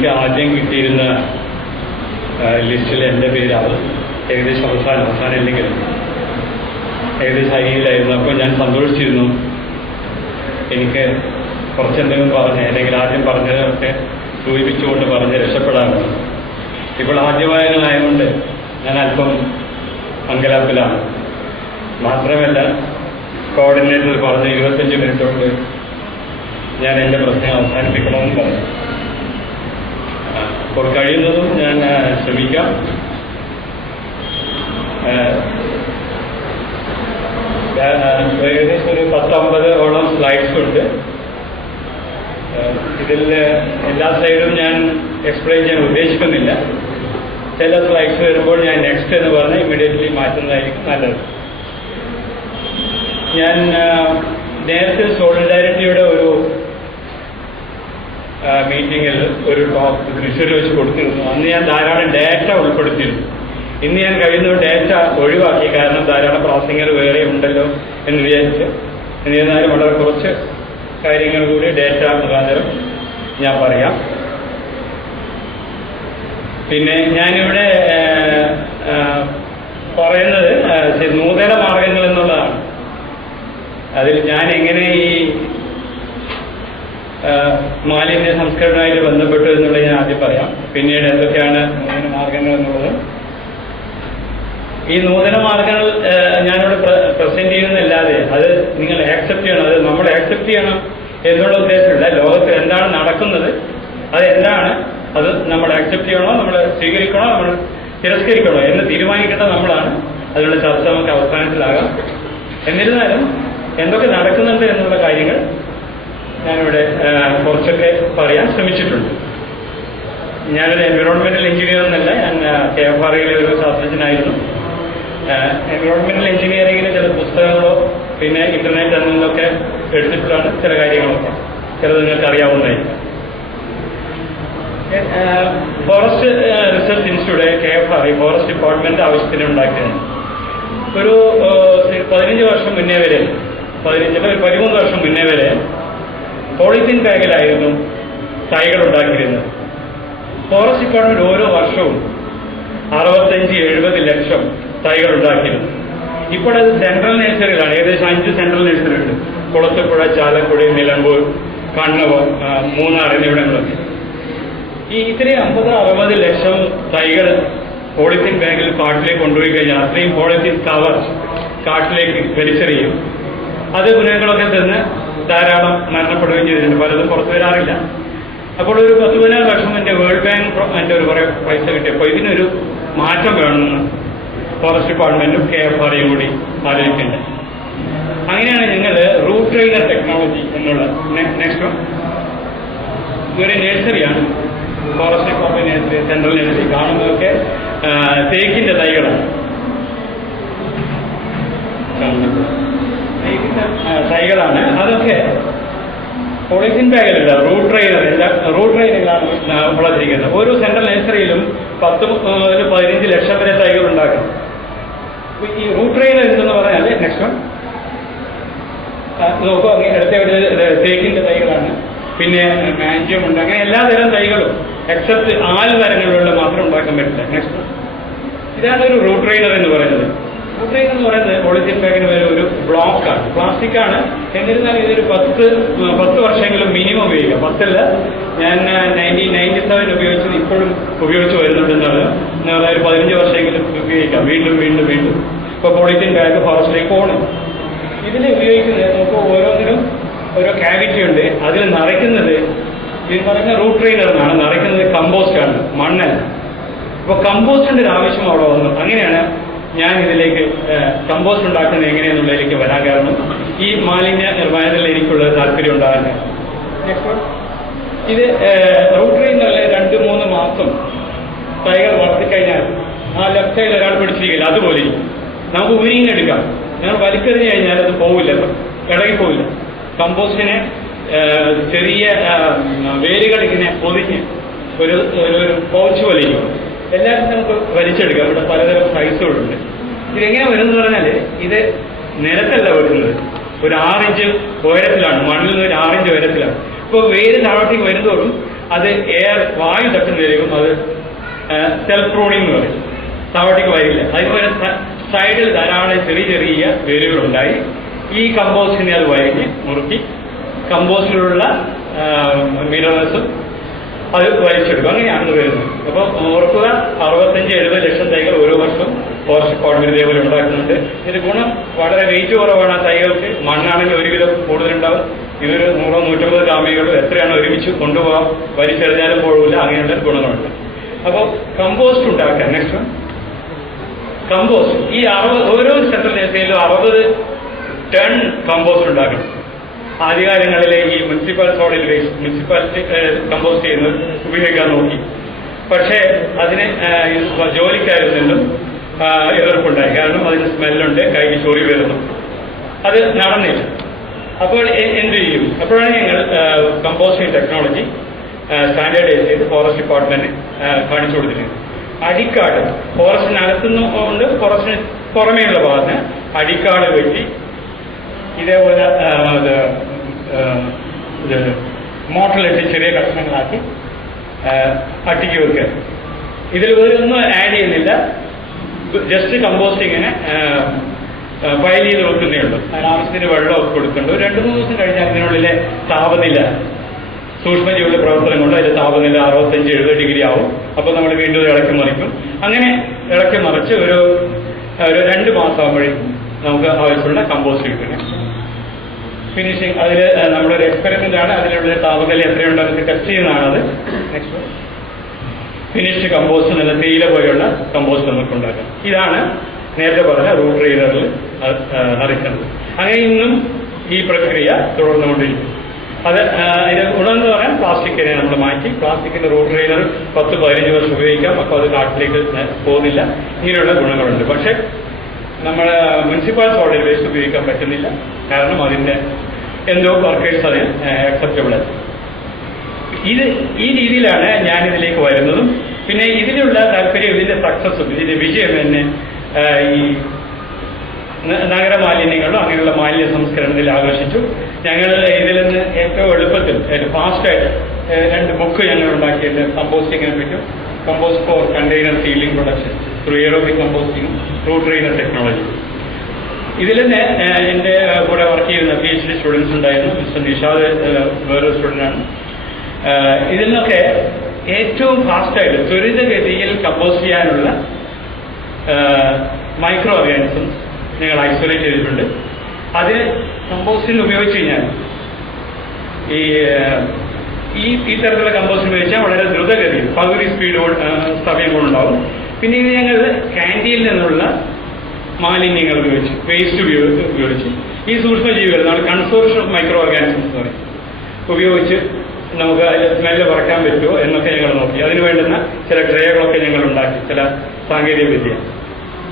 എനിക്ക് ആദ്യം കിട്ടിയിരുന്ന ലിസ്റ്റിൽ എൻ്റെ പേരാണ് ഏകദേശം അവസാനം ഇല്ലെങ്കിലും ഏകദേശം അരിയിലായിരുന്നു. അപ്പോൾ ഞാൻ സന്തോഷിച്ചിരുന്നു. എനിക്ക് കുറച്ചെന്തെങ്കിലും പറഞ്ഞ് അല്ലെങ്കിൽ ആദ്യം പറഞ്ഞതൊക്കെ സൂചിപ്പിച്ചുകൊണ്ട് പറഞ്ഞ് രക്ഷപ്പെടാറുണ്ട്. ഇപ്പോൾ ആദ്യവായനമായതുകൊണ്ട് ഞാൻ അല്പം അങ്കലാപ്പിലാണ്. മാത്രമല്ല കോർഡിനേറ്റർ പറഞ്ഞ് 25 മിനിറ്റ് കൊണ്ട് ഞാൻ എൻ്റെ പ്രശ്നം അവസാനിപ്പിക്കണമെന്ന് പറഞ്ഞു. അപ്പോൾ കഴിയുന്നതും ഞാൻ ശ്രമിക്കാം. ഏകദേശം ഒരു 10-50 സ്ലൈഡ്സ് ഉണ്ട്. ഇതിൽ എല്ലാ സ്ലൈഡും ഞാൻ എക്സ്പ്ലെയിൻ ചെയ്യാൻ ഉദ്ദേശിക്കുന്നില്ല. ചില സ്ലൈഡ്സ് വരുമ്പോൾ ഞാൻ നെക്സ്റ്റ് എന്ന് പറഞ്ഞ് ഇമ്മീഡിയറ്റ്ലി മാറ്റുന്നതായിരിക്കും നല്ലത്. ഞാൻ നേരത്തെ സോളിഡാരിറ്റിയുടെ ഒരു മീറ്റിങ്ങിൽ ഒരു ടോക്ക് തൃശ്ശൂർ വെച്ച് കൊടുത്തിരുന്നു. അന്ന് ഞാൻ ധാരാളം ഡാറ്റ ഉൾപ്പെടുത്തിയിരുന്നു. ഇന്ന് ഞാൻ കഴിയുന്ന ഡാറ്റ ഒഴിവാക്കി, കാരണം ധാരാളം പ്രാസംഗികർ വേറെ ഉണ്ടല്ലോ എന്ന് വിചാരിച്ച്. എന്നിരുന്നാലും വളരെ കുറച്ച് കാര്യങ്ങൾ കൂടി ഡാറ്റ മുഖാന്തരം ഞാൻ പറയാം. പിന്നെ ഞാനിവിടെ പറയുന്നത് നൂതന മാർഗങ്ങൾ എന്നുള്ളതാണ്. അതിൽ ഞാൻ എങ്ങനെ ഈ മാലിന്യ സംസ്കരണവുമായിട്ട് ബന്ധപ്പെട്ടു എന്നുള്ളത് ഞാൻ ആദ്യം പറയാം. പിന്നീട് എന്തൊക്കെയാണ് നൂതന മാർഗങ്ങൾ എന്നുള്ളത്. ഈ നൂതന മാർഗങ്ങൾ ഞാനിവിടെ പ്രസന്റ് ചെയ്യുന്നതല്ലാതെ അത് നിങ്ങൾ ആക്സെപ്റ്റ് ചെയ്യണം, അത് നമ്മൾ ആക്സെപ്റ്റ് ചെയ്യണം എന്നുള്ള ഉദ്ദേശമില്ല. ലോകത്തിൽ എന്താണ് നടക്കുന്നത്, അത് എന്താണ്, അത് നമ്മൾ ആക്സെപ്റ്റ് ചെയ്യണോ, നമ്മൾ സ്വീകരിക്കണോ, നമ്മൾ തിരസ്കരിക്കണോ എന്ന് തീരുമാനിക്കേണ്ടത് നമ്മളാണ്. അതിനുള്ള ചർച്ച നമുക്ക് അവസാനത്തിലാകാം. എന്നിരുന്നാലും എന്തൊക്കെ നടക്കുന്നുണ്ട് എന്നുള്ള കാര്യങ്ങൾ ഞാനിവിടെ കുറച്ചൊക്കെ പറയാൻ ശ്രമിച്ചിട്ടുണ്ട്. ഞാനൊരു എൻവിറോൺമെന്റൽ എഞ്ചിനീയർ എന്നല്ല, ഞാൻ KFREയിലെ ഒരു ശാസ്ത്രജ്ഞനായിരുന്നു. എൻവിറോൺമെന്റൽ എഞ്ചിനീയറിംഗിന് ചില പുസ്തകങ്ങളോ പിന്നെ ഇന്റർനെറ്റ് എന്നൊക്കെ എടുത്തിട്ടുള്ളതാണ് ചില കാര്യങ്ങളൊക്കെ. ചിലത് നിങ്ങൾക്ക് അറിയാവുന്നതായിരിക്കും. Forest research institute KFRE forest department ആവശ്യത്തിന് ഉണ്ടാക്കിയത്. ഒരു 15 വർഷം മുന്നേ വരെ, 13 വർഷം മുന്നേ വരെ പോളിത്തീൻ ബാഗിലായിരുന്നു തൈകൾ ഉണ്ടാക്കിയിരുന്നത്. ഫോറസ്റ്റ് ഡിപ്പാർട്ട്മെന്റ് ഓരോ വർഷവും 65-70 ലക്ഷം തൈകൾ ഉണ്ടാക്കിയിരുന്നു. ഇപ്പോൾ അത് സെൻട്രൽ നഴ്സറികളാണ്. ഏകദേശം 5 സെൻട്രൽ നഴ്സറി ഉണ്ട്. കുളത്തുപുഴ, ചാലക്കുടി, നിലമ്പൂർ, കണ്ണൂർ, മൂന്നാർ എന്നിവിടങ്ങളൊക്കെ. ഈ ഇത്രയും 50-60 ലക്ഷം തൈകൾ പോളിത്തീൻ ബാഗിൽ കാട്ടിലേക്ക് കൊണ്ടുപോയി കഴിഞ്ഞാൽ അത്രയും പോളിത്തീൻ കവർ കാട്ടിലേക്ക് വലിച്ചെറിയും. അത് മൃഗങ്ങളൊക്കെ തിന്ന് ധാരാളം മരണപ്പെടുകയും ചെയ്തിട്ടുണ്ട്. പലതും പുറത്തു വരാറില്ല. അപ്പോൾ ഒരു 10-14 വർഷം എൻ്റെ വേൾഡ് ബാങ്ക് എൻ്റെ ഒരു കുറേ പൈസ കിട്ടിയപ്പോൾ ഇതിനൊരു മാറ്റം വേണമെന്ന് ഫോറസ്റ്റ് ഡിപ്പാർട്ട്മെന്റും KFREയും കൂടി ആലോചിക്കേണ്ടത്. അങ്ങനെയാണ് ഞങ്ങൾ റൂട്ട് ട്രെയിനർ ടെക്നോളജി എന്നുള്ള നെക്സ്റ്റ് ഇതൊരു നഴ്സറിയാണ്. Forest department nursery, central nursery കാണുന്നതൊക്കെ തേക്കിന്റെ തൈകളാണ്. തൈകളാണ് അതൊക്കെ പോളിത്തീൻ ബാഗിലല്ല, റൂട്ട് ട്രെയിനുകളാണ് വളർത്തിരിക്കുന്നത്. ഓരോ സെൻട്രൽ നഴ്സറിയിലും 10-15 ലക്ഷം വരെ തൈകൾ ഉണ്ടാക്കണം. ഈ റൂട്ട് ട്രെയിനർ എന്തെന്ന് പറഞ്ഞാൽ നെക്സ്റ്റ് നോക്കൂ, അടുത്ത ഒരു തേക്കിന്റെ തൈകളാണ്. പിന്നെ മാഞ്ചിയം ഉണ്ട്. അങ്ങനെ എല്ലാതരം തൈകളും എക്സെപ്റ്റ് ആൽമരങ്ങളിലുള്ള മാത്രം ഉണ്ടാക്കാൻ പറ്റില്ല. നെക്സ്റ്റ് ഇതാണ് ഒരു റൂട്ട് ട്രെയിനർ എന്ന് പറയുന്നത്. റൂട്ട് ട്രെയിനർ എന്ന് പറയുന്നത് പോളിത്തീൻ ബാഗിന് വരെ ഒരു ബ്ലോക്കാണ്, പ്ലാസ്റ്റിക് ആണ്. എന്നിരുന്നാലും ഇതൊരു 10 വർഷമെങ്കിലും മിനിമം ഉപയോഗിക്കാം. 10 ഞാൻ 1997 ഉപയോഗിച്ചത് ഇപ്പോഴും ഉപയോഗിച്ച് വരുന്നുണ്ടെന്നാണ്. ഒരു 15 വർഷമെങ്കിലും ഉപയോഗിക്കാം, വീണ്ടും വീണ്ടും വീണ്ടും. ഇപ്പോൾ പോളിത്തീൻ ബാഗ് ഫോറസ്റ്റിലേക്ക് പോകണം. ഇതിൽ ഉപയോഗിക്കുന്നത് നമുക്ക് ഓരോന്നിനും ഓരോ ക്യാവിറ്റി ഉണ്ട്. അതിൽ നിറയ്ക്കുന്നത് ഇത് പറയുന്ന റൂട്ട് ട്രെയിനറിനാണ്. നിറയ്ക്കുന്നത് കമ്പോസ്റ്റാണ്, മണ്ണല്ല. അപ്പോൾ കമ്പോസ്റ്റിൻ്റെ ഒരു ആവശ്യം അവിടെ വന്നു. അങ്ങനെയാണ് ഞാൻ ഇതിലേക്ക് കമ്പോസ്റ്റ് ഉണ്ടാക്കുന്നത് എങ്ങനെയാണെന്നുള്ളതിലേക്ക് വരാൻ കാരണം ഈ മാലിന്യ നിർമ്മാണത്തിൽ എനിക്കുള്ള താല്പര്യം ഉണ്ടാകാൻ. ഇത് റൂട്ട് ട്രെയിനറിൽ 2-3 മാസം തൈകൾ വളർത്തിക്കഴിഞ്ഞാൽ ആ ലെഫ്റ്റ് സൈഡിൽ ഒരാൾ പിടിച്ചിരിക്കില്ല, അതുപോലെ നമുക്ക് ഉരിഞ്ഞെടുക്കാം. ഞങ്ങൾ വലിക്കെറിഞ്ഞു കഴിഞ്ഞാൽ അത് പോവില്ല, ഇളകി പോവില്ല. കമ്പോസ്റ്റിനെ ചെറിയ വേരുകൾ ഇങ്ങനെ പൊതിഞ്ഞ് ഒരു പൗച്ച് വലിക്കും. എല്ലാവരും നമുക്ക് വലിച്ചെടുക്കാം. ഇവിടെ പലതരം സൈസുകളുണ്ട്. ഇതെങ്ങനെ വരുന്നത് പറഞ്ഞാൽ ഇത് നിലത്തല്ല വെക്കുന്നത്, ഒരു 6 ഇഞ്ച് ഉയരത്തിലാണ്. മണ്ണിൽ നിന്ന് ഒരു 6 ഇഞ്ച് ഉയരത്തിലാണ്. ഇപ്പോൾ വേര് താഴോട്ടേക്ക് വരുന്നതോറും അത് വായു തട്ടുന്നതിലേക്കും അത് സെൽഫ് പ്രൂണിംഗ് എന്ന് പറയും. താവട്ടിക്ക് വരില്ല. അതുപോലെ സൈഡിൽ ധാരാളം ചെറിയ ചെറിയ വേരുകളുണ്ടായി ഈ കമ്പോസ്റ്റിനെ അത് വരിഞ്ഞ് മുറുക്കി കമ്പോസ്റ്റിലുള്ള മിനറൽസും അത് വലിച്ചെടുക്കും. അങ്ങനെയാണ് വരുന്നത്. അപ്പോൾ ഓർക്കുക, 65-70 ലക്ഷം തൈകൾ ഓരോ വർഷം ഫോറസ്റ്റ് ഡിപ്പാർട്ട്മെന്റ് ഇതേപോലെ ഉണ്ടാക്കുന്നുണ്ട്. ഇതിന്റെ ഗുണം വളരെ വെയിറ്റ് കുറവാണ്. ആ തൈകൾക്ക് മണ്ണാണെങ്കിൽ 1 കിലോ കൂടുതലുണ്ടാവും. ഇതൊരു 100-150 ഗ്രാമികളും എത്രയാണ് ഒരുമിച്ച് കൊണ്ടുപോകാം, വലിച്ചെറിഞ്ഞാലും പോകില്ല. അങ്ങനെയുള്ള ഗുണങ്ങളുണ്ട്. അപ്പോൾ കമ്പോസ്റ്റ് ഉണ്ടാക്കാൻ നെക്സ്റ്റ് കമ്പോസ്റ്റ് ഈ 60 ഓരോ സെൻട്രൽ ഏരിയയിലും 60 ടൺ കമ്പോസ്റ്റ് ഉണ്ടാക്കണം. ആദ്യകാലങ്ങളിലെ ഈ municipal solid waste municipality compost ചെയ്യുന്നത് ഉപയോഗിക്കാൻ നോക്കി. പക്ഷേ അതിന് ജോലിക്കാരിൽ നിന്നും എതിർപ്പുണ്ടായി. കാരണം അതിന് സ്മെല്ലുണ്ട്, കൈക്ക് ചൊറി വരുന്നു. അത് നടന്നില്ല. അപ്പോൾ എന്ത് ചെയ്യും? അപ്പോഴാണ് ഞങ്ങൾ കമ്പോസ്റ്റിംഗ് ടെക്നോളജി സ്റ്റാൻഡേർഡൈസ് ചെയ്ത് ഫോറസ്റ്റ് ഡിപ്പാർട്ട്മെന്റ് കാണിച്ചു കൊടുത്തിട്ടുണ്ട്. അടിക്കാട് ഫോറസ്റ്റിനകത്തുനിന്നുകൊണ്ട് ഫോറസ്റ്റിന് പുറമേയുള്ള ഭാഗത്തിന് അടിക്കാട് വെട്ടി ഇതേപോലെ മോട്ടറിലിട്ട് ചെറിയ കഷ്ണങ്ങളാക്കി അട്ടിക്ക് വെക്കുക. ഇതിൽ ഒന്നും ആഡ് ചെയ്യുന്നില്ല. ജസ്റ്റ് കമ്പോസ്റ്റിങ്ങിനെ ഫയൽ ചെയ്ത് വെക്കുന്നേ ഉള്ളൂ. അതിനാവശ്യത്തിന് വെള്ളമൊക്കെ കൊടുക്കുന്നുണ്ട്. 2-3 ദിവസം കഴിഞ്ഞാൽ അതിനുള്ളിലെ താപനില സൂക്ഷ്മജീവികളുടെ പ്രവർത്തനം കൊണ്ട് അതിന്റെ താപനില 65-70 ഡിഗ്രി ആവും. അപ്പോൾ നമ്മൾ വീണ്ടും ഇളക്കി മറിക്കും. അങ്ങനെ ഇളക്കി മറിച്ച് ഒരു 2 മാസം ആകുമ്പോഴേക്കും നമുക്ക് ആവശ്യമുള്ള കമ്പോസ്റ്റ് കിട്ടണം. ഫിനിഷിങ് അതിൽ നമ്മുടെ ഒരു എക്സ്പെരിമെന്റ് ആണ്. അതിലുള്ള താപനില എത്രയുണ്ടോ നമുക്ക് ടെസ്റ്റ് ചെയ്യുന്നതാണ്. അത് നെക്സ്റ്റ് ഫിനിഷ്ഡ് കമ്പോസ്റ്റ് നല്ല തേയില പോലെയുള്ള കമ്പോസ്റ്റ് നമുക്ക് ഉണ്ടാക്കാം. ഇതാണ് നേരത്തെ പറഞ്ഞ റൂട്ട് റീഡറിൽ നിറയ്ക്കുന്നത്. അങ്ങനെ ഇന്നും ഈ പ്രക്രിയ തുടർന്നുകൊണ്ടിരിക്കും. അത് അതിന്റെ ഗുണം എന്ന് പറയാൻ പ്ലാസ്റ്റിക്കിനെ നമ്മൾ മാറ്റി പ്ലാസ്റ്റിക്കിന്റെ റൂട്ട് റീഡർ 10-15 വർഷം ഉപയോഗിക്കാം. അപ്പോൾ അത് കാട്ടിലേക്ക് പോകുന്നില്ല. ഇങ്ങനെയുള്ള ഗുണങ്ങളുണ്ട്. പക്ഷെ നമ്മൾ മുനിസിപ്പൽ സോളിഡ് വേസ്റ്റ് ഉപയോഗിക്കാൻ പറ്റുന്നില്ല. കാരണം അതിന്റെ എന്തോ വർക്കേഴ്സ് അതിന് അക്സെപ്റ്റബിൾ അല്ല. ഈ രീതിയിലാണ് ഞാനിതിലേക്ക് വരുന്നതും. പിന്നെ ഇതിലുള്ള താല്പര്യം, ഇതിന്റെ സക്സസും ഇതിന്റെ വിജയം എന്നെ ഈ നഗരമാലിന്യങ്ങളും അങ്ങനെയുള്ള മാലിന്യ സംസ്കരണത്തിൽ ആകർഷിച്ചു. ഞങ്ങൾ ഇതിൽ നിന്ന് ഏറ്റവും എളുപ്പത്തിൽ ഫാസ്റ്റായിട്ട് 2 ബുക്ക് ഞങ്ങൾ ഉണ്ടാക്കിയിട്ട് കമ്പോസ്റ്റിങ്ങിനെ പറ്റും. Compost for container sealing production through aerobic composting root trainer technology. ഇതിൽ തന്നെ എൻ്റെ കൂടെ വർക്ക് ചെയ്യുന്ന PhD സ്റ്റുഡൻസ് ഉണ്ടായിരുന്നു. മിസ്റ്റർ നിഷാദ് വേറൊരു സ്റ്റുഡൻ്റാണ്. ഇതിൽ നിന്നൊക്കെ ഏറ്റവും ഫാസ്റ്റായിട്ട് ത്വരിതഗതിയിൽ കമ്പോസ്റ്റ് ചെയ്യാനുള്ള മൈക്രോ ഓർഗാനിസംസ് ഞങ്ങൾ ഐസൊലേറ്റ് ചെയ്തിട്ടുണ്ട്. അതിന് കമ്പോസ്റ്റിന് ഉപയോഗിച്ച് കഴിഞ്ഞാൽ ഈ തരത്തിലുള്ള കമ്പോസ്റ്റിന് ഉപയോഗിച്ചാൽ വളരെ ദ്രുതഗതിയിൽ പകുതി സ്പീഡ് സമയം കൊണ്ടുണ്ടാവും. പിന്നെ ഇത് ഞങ്ങൾ ക്യാൻറ്റീനിൽ നിന്നുള്ള മാലിന്യങ്ങൾ ഉപയോഗിച്ച് വേസ്റ്റ് ഉപയോഗിച്ച് ഈ സൂക്ഷ്മജീവികൾ നമ്മൾ കൺസോർഷ്യം ഓഫ് മൈക്രോ ഓർഗാനിസംസ് പറയും ഉപയോഗിച്ച് നമുക്ക് അതിൽ സ്മെല്ല് കുറയ്ക്കാൻ പറ്റുമോ എന്നൊക്കെ ഞങ്ങൾ നോക്കി. അതിന് വേണ്ടുന്ന ചില ട്രേകളൊക്കെ ഞങ്ങൾ ഉണ്ടാക്കി, ചില സാങ്കേതിക വിദ്യ.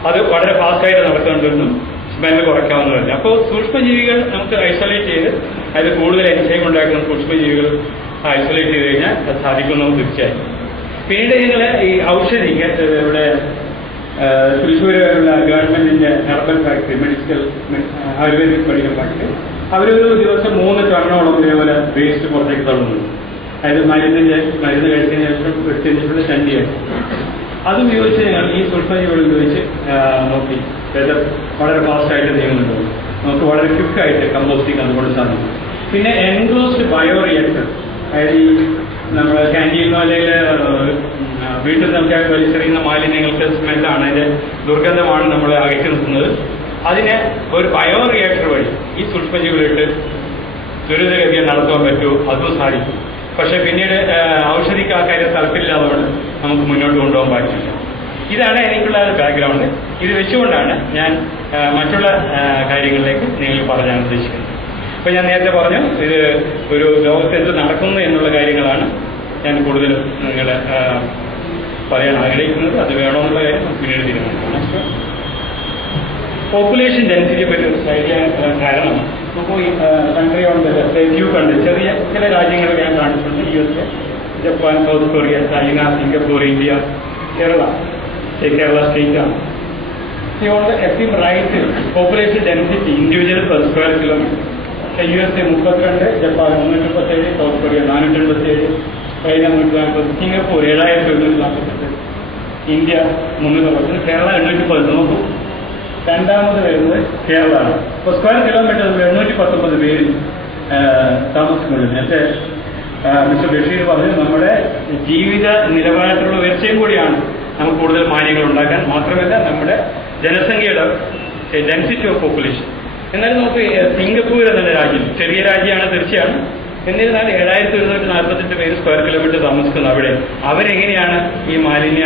അത് വളരെ ഫാസ്റ്റായിട്ട് നടക്കുന്നുണ്ടെന്നും സ്മെല്ല് കുറയ്ക്കാവുന്നതല്ല. അപ്പോൾ സൂക്ഷ്മജീവികൾ നമുക്ക് ഐസൊലേറ്റ് ചെയ്ത് അതിൽ കൂടുതൽ എൻസൈം ഉണ്ടാക്കുന്ന സൂക്ഷ്മജീവികൾ ഐസൊലേറ്റ് ചെയ്ത് കഴിഞ്ഞാൽ അത് സാധിക്കുന്നത് തീർച്ചയായും. പിന്നീട് ഞങ്ങൾ ഈ ഔഷധി ഇവിടെ തൃശ്ശൂരിലുള്ള ഗവൺമെന്റിന്റെ herbal factory ayurvedic medical factory അവരൊരു ദിവസം 3 ടണ്ണോളം ഇതേപോലെ വേസ്റ്റ് പുറത്തേക്ക് തള്ളുന്നുണ്ട്. അതായത് മരുന്ന് കഴിച്ചതിന് ശേഷം എടുത്തതിനുള്ള ചണ്ടിയാണ്. അത് ഉപയോഗിച്ച് ഞങ്ങൾ ഈ സൂക്ഷ്മജീവികൾ ഉപയോഗിച്ച് നോക്കി വളരെ ഫാസ്റ്റായിട്ട് നീങ്ങുന്നുണ്ട്. നമുക്ക് വളരെ ക്വിക്കായിട്ട് കമ്പോസ്റ്റിംഗ് അതുകൊണ്ട് സാധിക്കും. പിന്നെ എൻക്ലോസ്ഡ് ബയോ റിയാക്ടർ, അതായത് ഈ നമ്മുടെ ക്യാൻറ്റീനോ അല്ലെങ്കിൽ വീട്ടിൽ നമുക്ക് വലിച്ചെറിയുന്ന മാലിന്യങ്ങൾക്ക് സ്മെല്ലാണ്, അതിന്റെ ദുർഗന്ധമാണ് നമ്മളെ അകറ്റി നിർത്തുന്നത്. അതിനെ ഒരു ബയോ റിയാക്ടർ വഴി ഈ സൂക്ഷ്മജീവികളിട്ട് ത്വരിതഗതിയിൽ നടത്താൻ പറ്റുമോ അതും സാധിക്കും. പക്ഷെ പിന്നീട് ഔഷധിക്ക് ആ കാര്യം താല്പര്യമില്ലാത്തതുകൊണ്ട് നമുക്ക് മുന്നോട്ട് കൊണ്ടുപോകാൻ പറ്റില്ല. ഇതാണ് എനിക്കുള്ള ബാക്ക്ഗ്രൗണ്ട്. ഇത് വെച്ചുകൊണ്ടാണ് ഞാൻ മറ്റുള്ള കാര്യങ്ങളിലേക്ക് നിങ്ങൾ പറയാൻ ഉദ്ദേശിക്കുന്നത്. അപ്പോൾ ഞാൻ നേരത്തെ പറഞ്ഞു, ഇത് ഒരു ലോകത്ത് എന്ത് നടക്കുന്നു എന്നുള്ള കാര്യങ്ങളാണ് ഞാൻ കൂടുതലും നിങ്ങളെ പറയാൻ ആഗ്രഹിക്കുന്നത്. അത് വേണമെന്നുള്ള കാര്യം നമുക്ക് പിന്നീട് തീരുമാനിക്കാം. പോപ്പുലേഷൻ ഡെൻസിറ്റിയെ പറ്റി ഒരു സ്ലൈഡ് കാരണം നമുക്ക് ഈ കൺട്രി ഓൺ വ്യൂ കണ്ട് ചെറിയ ചില രാജ്യങ്ങൾ ഞാൻ കാണിച്ചിട്ടുണ്ട്. USA, Japan, South Korea, China, Singapore, India, Kerala സ്റ്റേറ്റാണ്. എത്തിയും right population density individual per square kilometre. USA 32, Japan 337, South Korea 487, 1740, Singapore 7148, India 310, Kerala 810. നോക്കൂ, രണ്ടാമത് വരുന്നത് കേരളമാണ്. ഇപ്പോൾ സ്ക്വയർ കിലോമീറ്റർ 819 പേര് താമസിക്കുന്നുണ്ട്. നേരത്തെ മിസ്റ്റർ ബഷീർ പറഞ്ഞു നമ്മുടെ ജീവിത നിലവാരത്തിലുള്ള ഉയർച്ചയും കൂടിയാണ് നമുക്ക് കൂടുതൽ മാലിന്യങ്ങൾ ഉണ്ടാക്കാൻ. മാത്രമല്ല നമ്മുടെ ജനസംഖ്യയുടെ ഡെൻസിറ്റി ഓഫ് പോപ്പുലേഷൻ. എന്നാലും നമുക്ക് സിംഗപ്പൂർ എന്ന രാജ്യം ചെറിയ രാജ്യമാണ് തീർച്ചയാണ്. എന്നിരുന്നാൽ 7148 പേര് സ്ക്വയർ കിലോമീറ്റർ താമസിക്കുന്നത് അവിടെ. അവരെങ്ങനെയാണ് ഈ മാലിന്യ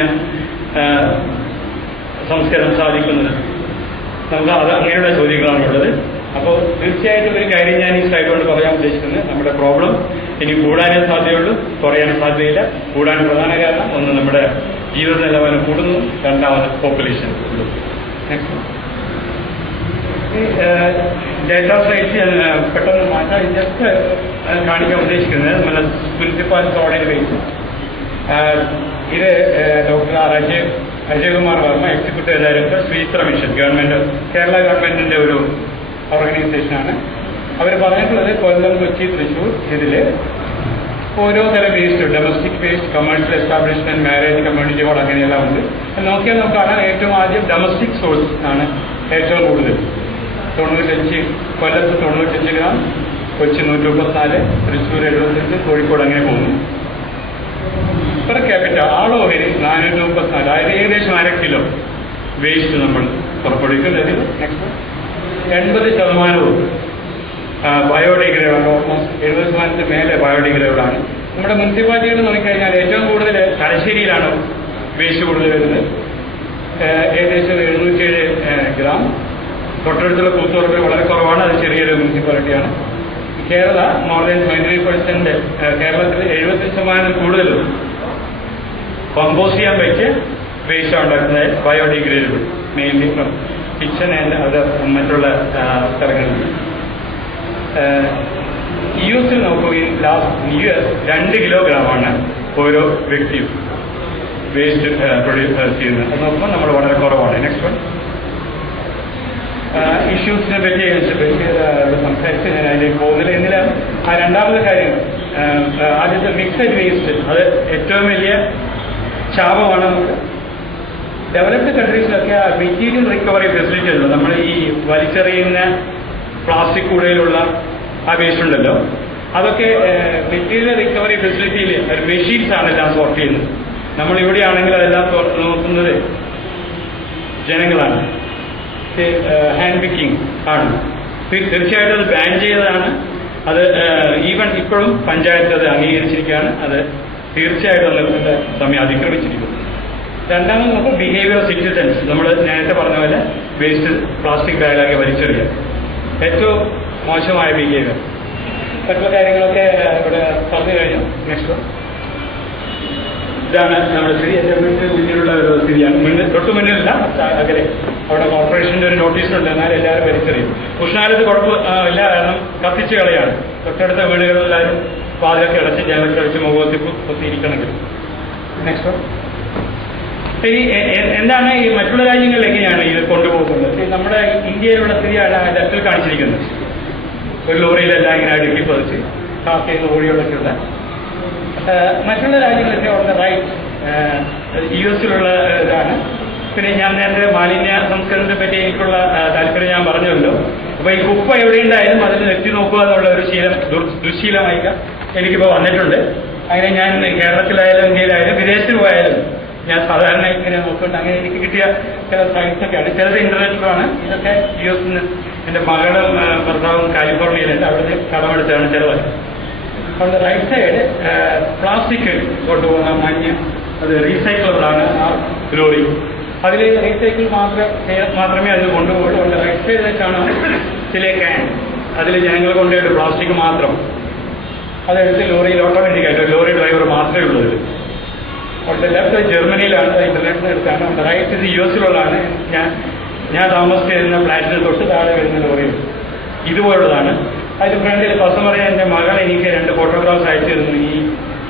സംസ്കരണം സാധിക്കുന്നത്? നമുക്ക് അത് അങ്ങനെയുള്ള ചോദ്യങ്ങളാണ് ഉള്ളത്. അപ്പോൾ തീർച്ചയായിട്ടും ഒരു കാര്യം ഞാൻ ഈ സ്ലൈഡ് കൊണ്ട് പറയാൻ ഉദ്ദേശിക്കുന്നത്, നമ്മുടെ പ്രോബ്ലം ഇനി കൂടാനേ സാധ്യതയുള്ളൂ, കുറയാൻ സാധ്യതയില്ല. കൂടാൻ പ്രധാന കാരണം ഒന്ന് നമ്മുടെ ജീവിത നിലവാരം കൂടുന്നു, രണ്ടാമത് പോപ്പുലേഷൻ കൂടുന്നു. ഡേറ്റാ സൈറ്റ് പെട്ടെന്ന് മാറ്റാൻ ജസ്റ്റ് കാണിക്കാൻ ഉദ്ദേശിക്കുന്നത് നമ്മുടെ മുനിസിപ്പൽ കോളേജ് ബേസ്. ഇത് doctor Ajayakumar Varma, executive director, ശ്രീത്ര മിഷൻ, ഗവൺമെന്റ് കേരള ഗവൺമെന്റിന്റെ ഒരു ഓർഗനൈസേഷനാണ്. അവർ പറഞ്ഞിട്ടുള്ളത് കൊല്ലം, കൊച്ചി, തൃശ്ശൂർ ഇതിൽ ഓരോ തരം waste, domestic waste, commercial establishment, marriage, community hall അങ്ങനെയെല്ലാം ഉണ്ട്. നോക്കിയാൽ നമുക്ക് കാണാൻ ഏറ്റവും ആദ്യം ഡൊമസ്റ്റിക് സോഴ്സ് ആണ് ഏറ്റവും കൂടുതൽ. 95, കൊല്ലത്ത് 95 ഗ്രാം, കൊച്ചി 134, തൃശ്ശൂർ 75, കോഴിക്കോട് അങ്ങനെ പോകുന്നു. പെർ ക്യാപിറ്റ ആളോഹരി 434, അതായത് ഏകദേശം 1/2 കിലോ വേസ്റ്റ് നമ്മൾ പുറപ്പെടുവിക്കുന്നത്. 80% ബയോഡിഗ്രേഡബിൾ, ഓൾമോസ്റ്റ് 70% മേലെ ബയോഡിഗ്രേഡബിളാണ്. നമ്മുടെ മുനിസിപ്പാലിറ്റികൾ നോക്കിക്കഴിഞ്ഞാൽ ഏറ്റവും കൂടുതൽ തലശ്ശേരിയിലാണ് വേസ്റ്റ് കൂടുതൽ വരുന്നത്, ഏകദേശം 707 ഗ്രാം. തൊട്ടടുത്തുള്ള കൂത്തുപറമ്പ് വളരെ കുറവാണ്, അത് ചെറിയൊരു മുനിസിപ്പാലിറ്റിയാണ്. കേരള മോർ ദാൻ 23%, കേരളത്തിൽ 70% കൂടുതലും കമ്പോസ് ചെയ്യാൻ വെച്ച് വേസ്റ്റ് ഉണ്ടാക്കുന്നത് biodegradable, mainly from kitchen and other മറ്റുള്ള സ്ഥലങ്ങളിൽ. യുഎസിൽ നോക്കുകയും US 2 കിലോഗ്രാമാണ് ഓരോ വ്യക്തിയും വേസ്റ്റ് പ്രൊഡ്യൂസ് ചെയ്യുന്നത്. അത് നോക്കുമ്പോൾ നമ്മൾ വളരെ കുറവാണ്. നെക്സ്റ്റ് വൺ, ഇഷ്യൂസിനെ പറ്റി സംസാരിച്ച് ഞാൻ അതിലേക്ക് പോകുന്നില്ല. എന്നില്ല രണ്ടാമത്തെ കാര്യം, ആദ്യത്തെ മിക്സഡ് വേസ്റ്റ്, അത് ഏറ്റവും വലിയ ശാപമാണ് നമുക്ക്. ഡെവലപ്ഡ് കൺട്രീസിലൊക്കെ മെറ്റീരിയൽ റിക്കവറി ഫെസിലിറ്റി ഉണ്ടല്ലോ, നമ്മൾ ഈ വലിച്ചെറിയുന്ന പ്ലാസ്റ്റിക് കൂടയിലുള്ള ആ വേസ്റ്റ് ഉണ്ടല്ലോ, അതൊക്കെ മെറ്റീരിയൽ റിക്കവറി ഫെസിലിറ്റിയിൽ ഒരു മെഷീൻസ് ആണ് എല്ലാം സോർട്ട് ചെയ്യുന്നത്. നമ്മളിവിടെയാണെങ്കിൽ അതെല്ലാം നോക്കുന്നത് ജനങ്ങളാണ്, ഹാൻഡ് പിക്കിംഗ് ആണ്. തീർച്ചയായിട്ടും അത് ബാൻ ചെയ്തതാണ്. അത് ഈവൻ ഇപ്പോഴും പഞ്ചായത്ത് അത് അംഗീകരിച്ചിരിക്കുകയാണ്. അത് തീർച്ചയായിട്ടും അതിൻ്റെ സമയം അതിക്രമിച്ചിരിക്കുന്നു. രണ്ടാമത് നമുക്ക് ബിഹേവിയർ സിറ്റിസൺസ്, നമ്മൾ നേരത്തെ പറഞ്ഞ പോലെ വേസ്റ്റ് പ്ലാസ്റ്റിക് ബാഗാക്കി വലിച്ചെറിയുക, ഏറ്റവും മോശമായ ബിഹേവിയർ. മറ്റുള്ള കാര്യങ്ങളൊക്കെ ഇവിടെ പറഞ്ഞു കഴിഞ്ഞു. നെക്സ്റ്റ്, ഇതാണ് നമ്മുടെ സ്ഥിതി. എൻ്റെ വീട്ടിൽ മുന്നിലുള്ള ഒരു സ്ഥിതിയാണ്. തൊട്ട് മുന്നിലല്ല, അകലെ അവിടെ കോർപ്പറേഷൻ്റെ ഒരു നോട്ടീസുണ്ട്, എന്നാൽ എല്ലാവരും വലിച്ചെറിയും. ഉഷ്ണാലത്ത് കുഴപ്പമില്ല, കാരണം കത്തിച്ച് കളയാണ്. തൊട്ടടുത്ത വീടുകളിലെല്ലാവരും വാതിലൊക്കെ അടച്ച് ജനലൊക്കെ അടച്ച് മുഖത്തിൽ കുത്തിയിരിക്കണമെങ്കിൽ. നെക്സ്റ്റ്, ഇനി എന്താണ് ഈ മറ്റുള്ള രാജ്യങ്ങളിൽ എങ്ങനെയാണ് ഇത് കൊണ്ടുപോകുന്നത്? നമ്മുടെ ഇന്ത്യയിലുള്ള സ്ഥിതിയാണ് ലെഫ്റ്റിൽ കാണിച്ചിരിക്കുന്നത്. ഒരു ലോറിയിലെല്ലാം ഇങ്ങനെ അടുക്കി പതിച്ച് പാസ് ചെയ്യുന്ന കോഴികളൊക്കെയുള്ള. മറ്റുള്ള രാജ്യങ്ങളൊക്കെ ഓൺ ദ റൈറ്റ്, US ഇതാണ്. പിന്നെ ഞാൻ നേരത്തെ മാലിന്യ സംസ്കരണത്തെ പറ്റി എനിക്കുള്ള താല്പര്യം ഞാൻ പറഞ്ഞല്ലോ. അപ്പോൾ ഈ കുപ്പ എവിടെയുണ്ടായാലും അതിൽ എത്തി നോക്കുക എന്നുള്ള ഒരു ശീലം, ദുശ്ശീലമായിക്കാം എനിക്കിപ്പോൾ വന്നിട്ടുണ്ട്. അങ്ങനെ ഞാൻ കേരളത്തിലായാലും ഇന്ത്യയിലായാലും വിദേശത്ത് പോയാലും ഞാൻ സാധാരണ ഇങ്ങനെ നോക്കുന്നുണ്ട്. അങ്ങനെ എനിക്ക് കിട്ടിയ ചില സൈൻസൊക്കെയാണ്, ചിലത് ഇന്റർനെറ്റിലാണ്. ഇതൊക്കെ US നിന്ന് എൻ്റെ മകളും ഭർത്താവും കാലിഫോർണിയയിലുണ്ട്, അവിടുത്തെ കടമെടുത്താണ് ചിലതൊക്കെ. അവിടെ റൈറ്റ് സൈഡ് പ്ലാസ്റ്റിക് കൊണ്ടുപോകുന്ന മഞ്ഞ്, അത് റീസൈക്കിളബിൾ ആണ് ആ ലോറി. അതിൽ റീസൈക്കിൾ മാത്രമേ അതിൽ കൊണ്ടുപോകുള്ളൂ. അവിടെ റൈറ്റ് സൈഡ് വെച്ചാണ് ചില ക്യാൻ, അതിൽ ജനങ്ങൾ കൊണ്ടുപോയിട്ട് പ്ലാസ്റ്റിക് മാത്രം അതെടുത്ത് ലോറിയിൽ ഓട്ടോമാറ്റിക്കായിട്ട് ലോറി ഡ്രൈവർ മാത്രമേ ഉള്ളൂ. അവിടെ ലെഫ്റ്റ് ജർമ്മനിയിലാണ്, ഇന്റർനാഷണൽ എടുത്താണ്. അവിടെ റൈറ്റ് ഇത് US ഞാൻ താമസിച്ചിരുന്ന ഫ്ലാറ്റിന് തൊട്ട് താഴെ വരുന്ന ലോറി ഇതുപോലുള്ളതാണ്. അതിന് ഫ്രണ്ടിൽ കസ്റ്റമറെ എൻ്റെ മകൾ എനിക്ക് 2 ഫോട്ടോഗ്രാഫ്സ് അയച്ചു തരുന്നു. ഈ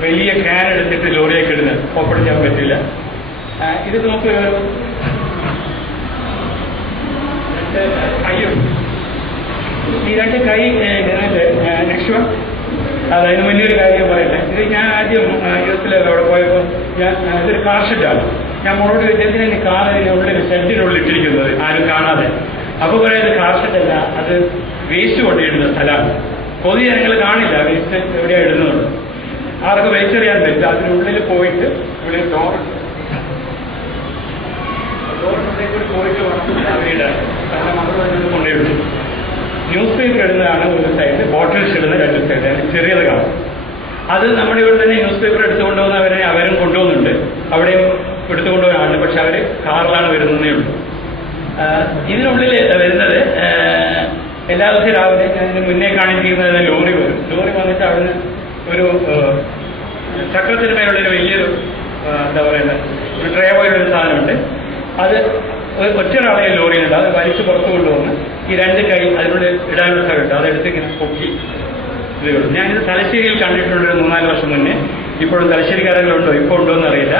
വലിയ ക്യാൻ എടുത്തിട്ട് ലോറിയൊക്കെ ഇടുന്നത് ഓപ്പൺ ചെയ്യാൻ പറ്റില്ല. ഇത് നമുക്ക് അയ്യോ, ഈ 2 കൈ ഇതിനകത്ത്. നെക്സ്റ്റ് വൺ, അതിന് വലിയൊരു കാര്യം പറയട്ടെ. ഇത് ഞാൻ ആദ്യം യുഎസിൽ അവിടെ പോയപ്പോൾ ഇതൊരു കാർ ഷെഡാണ്. ഞാൻ മോളോട് ചോദിച്ചതിന് കാറിനുള്ളിൽ ഷെഡിനുള്ളിൽ ഇട്ടിരിക്കുന്നത് ആരും കാണാതെ. അപ്പോൾ പറയുന്നത് കാർ ഷെഡല്ല, അത് വേസ്റ്റ് കൊണ്ടിടുന്ന സ്ഥലമാണ്. പൊതുജനങ്ങൾ കാണില്ല വേസ്റ്റ് എവിടെയാണ് ഇടുന്നത്. ആർക്ക് വേസ്റ്റ് അറിയാൻ പറ്റില്ല. അതിനുള്ളിൽ പോയിട്ട് ഇവിടെ ഡോറിനുള്ളിൽ പോയിട്ട് വേണം അവരിടാൻ. കാരണം അവർ കൊണ്ടുപോയി ന്യൂസ് പേപ്പർ ഇടുന്നതാണ് ഒരു സൈഡ്, ബോട്ടിൽസ് ഇടുന്ന രണ്ട് സൈഡ്, അതിന് ചെറിയത് കാണും. അത് നമ്മുടെ ഇവിടെ തന്നെ ന്യൂസ് പേപ്പർ എടുത്തുകൊണ്ടുപോകുന്നവരെ അവരും കൊണ്ടുപോകുന്നുണ്ട്, അവിടെയും എടുത്തുകൊണ്ടുപോകാണ്. പക്ഷെ അവർ കാറിലാണ് വരുന്നതേ ഉള്ളൂ. ഇതിനുള്ളിൽ വരുന്നത് എല്ലാ ദിവസവും രാവിലെ ഞാൻ ഇതിന് മുന്നേ കാണിച്ചിരിക്കുന്നത് ലോറി വരും. ലോറി വന്നിട്ട് അവിടുന്ന് ഒരു ചക്രത്തിന് മേലുള്ളൊരു വലിയൊരു എന്താ പറയുന്നത് ഒരു ട്രേ പോലുള്ളൊരു സാധനമുണ്ട്. അത് ഒറ്റൊരാളെ ലോറിയിലുണ്ട്. അത് വലിച്ച് പുറത്തു കൊണ്ടുവന്ന് ഈ രണ്ട് കൈ അതിനുള്ളിൽ ഇടാനുള്ള സ്ഥലമുണ്ട്. അതെടുത്ത് ഇങ്ങനെ പൊക്കി ഇത് കിട്ടും. ഞാനിത് തലശ്ശേരിയിൽ കണ്ടിട്ടുണ്ട് 3-4 വർഷം മുന്നേ. ഇപ്പോഴും തലശ്ശേരിക്കാരെങ്കിലുണ്ടോ ഇപ്പോൾ ഉണ്ടോ എന്നറിയില്ല.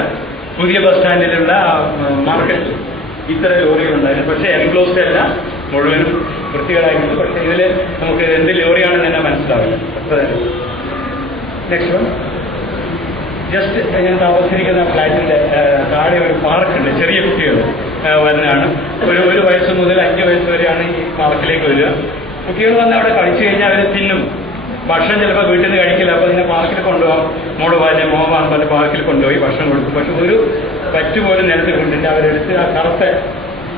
പുതിയ ബസ് സ്റ്റാൻഡിലുള്ള മാർക്കറ്റിൽ ഇത്തരം ലോറികളുണ്ടായിരുന്നു. പക്ഷേ എൻക്ലോസ്ഡ് അല്ല, മുഴുവനും വൃത്തികളായിരുന്നു. പക്ഷേ ഇതിൽ നമുക്ക് എന്ത് ലോറിയാണെന്ന് തന്നെ മനസ്സിലാവില്ല. നെക്സ്റ്റ് വൺ, ജസ്റ്റ് ഞാൻ താമസിച്ചിരിക്കുന്ന ഫ്ലാറ്റിൻ്റെ താഴെ ഒരു പാർക്കുണ്ട്. ചെറിയ കുട്ടികൾ വരുന്നതാണ്. ഒരു വയസ്സ് മുതൽ 5 വയസ്സ് വരെയാണ് ഈ പാർക്കിലേക്ക് വരിക. കുട്ടികൾ വന്ന് അവിടെ കളിച്ചു കഴിഞ്ഞാൽ അവർ തിന്നും. ഭക്ഷണം ചിലപ്പോൾ വീട്ടിൽ നിന്ന് കഴിക്കില്ല. അപ്പോൾ ഇതിനെ പാർക്കിൽ കൊണ്ടുപോകാം. മോള് പറഞ്ഞ മോഹൻ പറഞ്ഞ പാർക്കിൽ കൊണ്ടുപോയി ഭക്ഷണം കൊടുക്കും. പക്ഷെ ഒരു പറ്റുപോലും നിലത്ത് കൊണ്ടിട്ട് അവരെടുത്ത് ആ കറുത്ത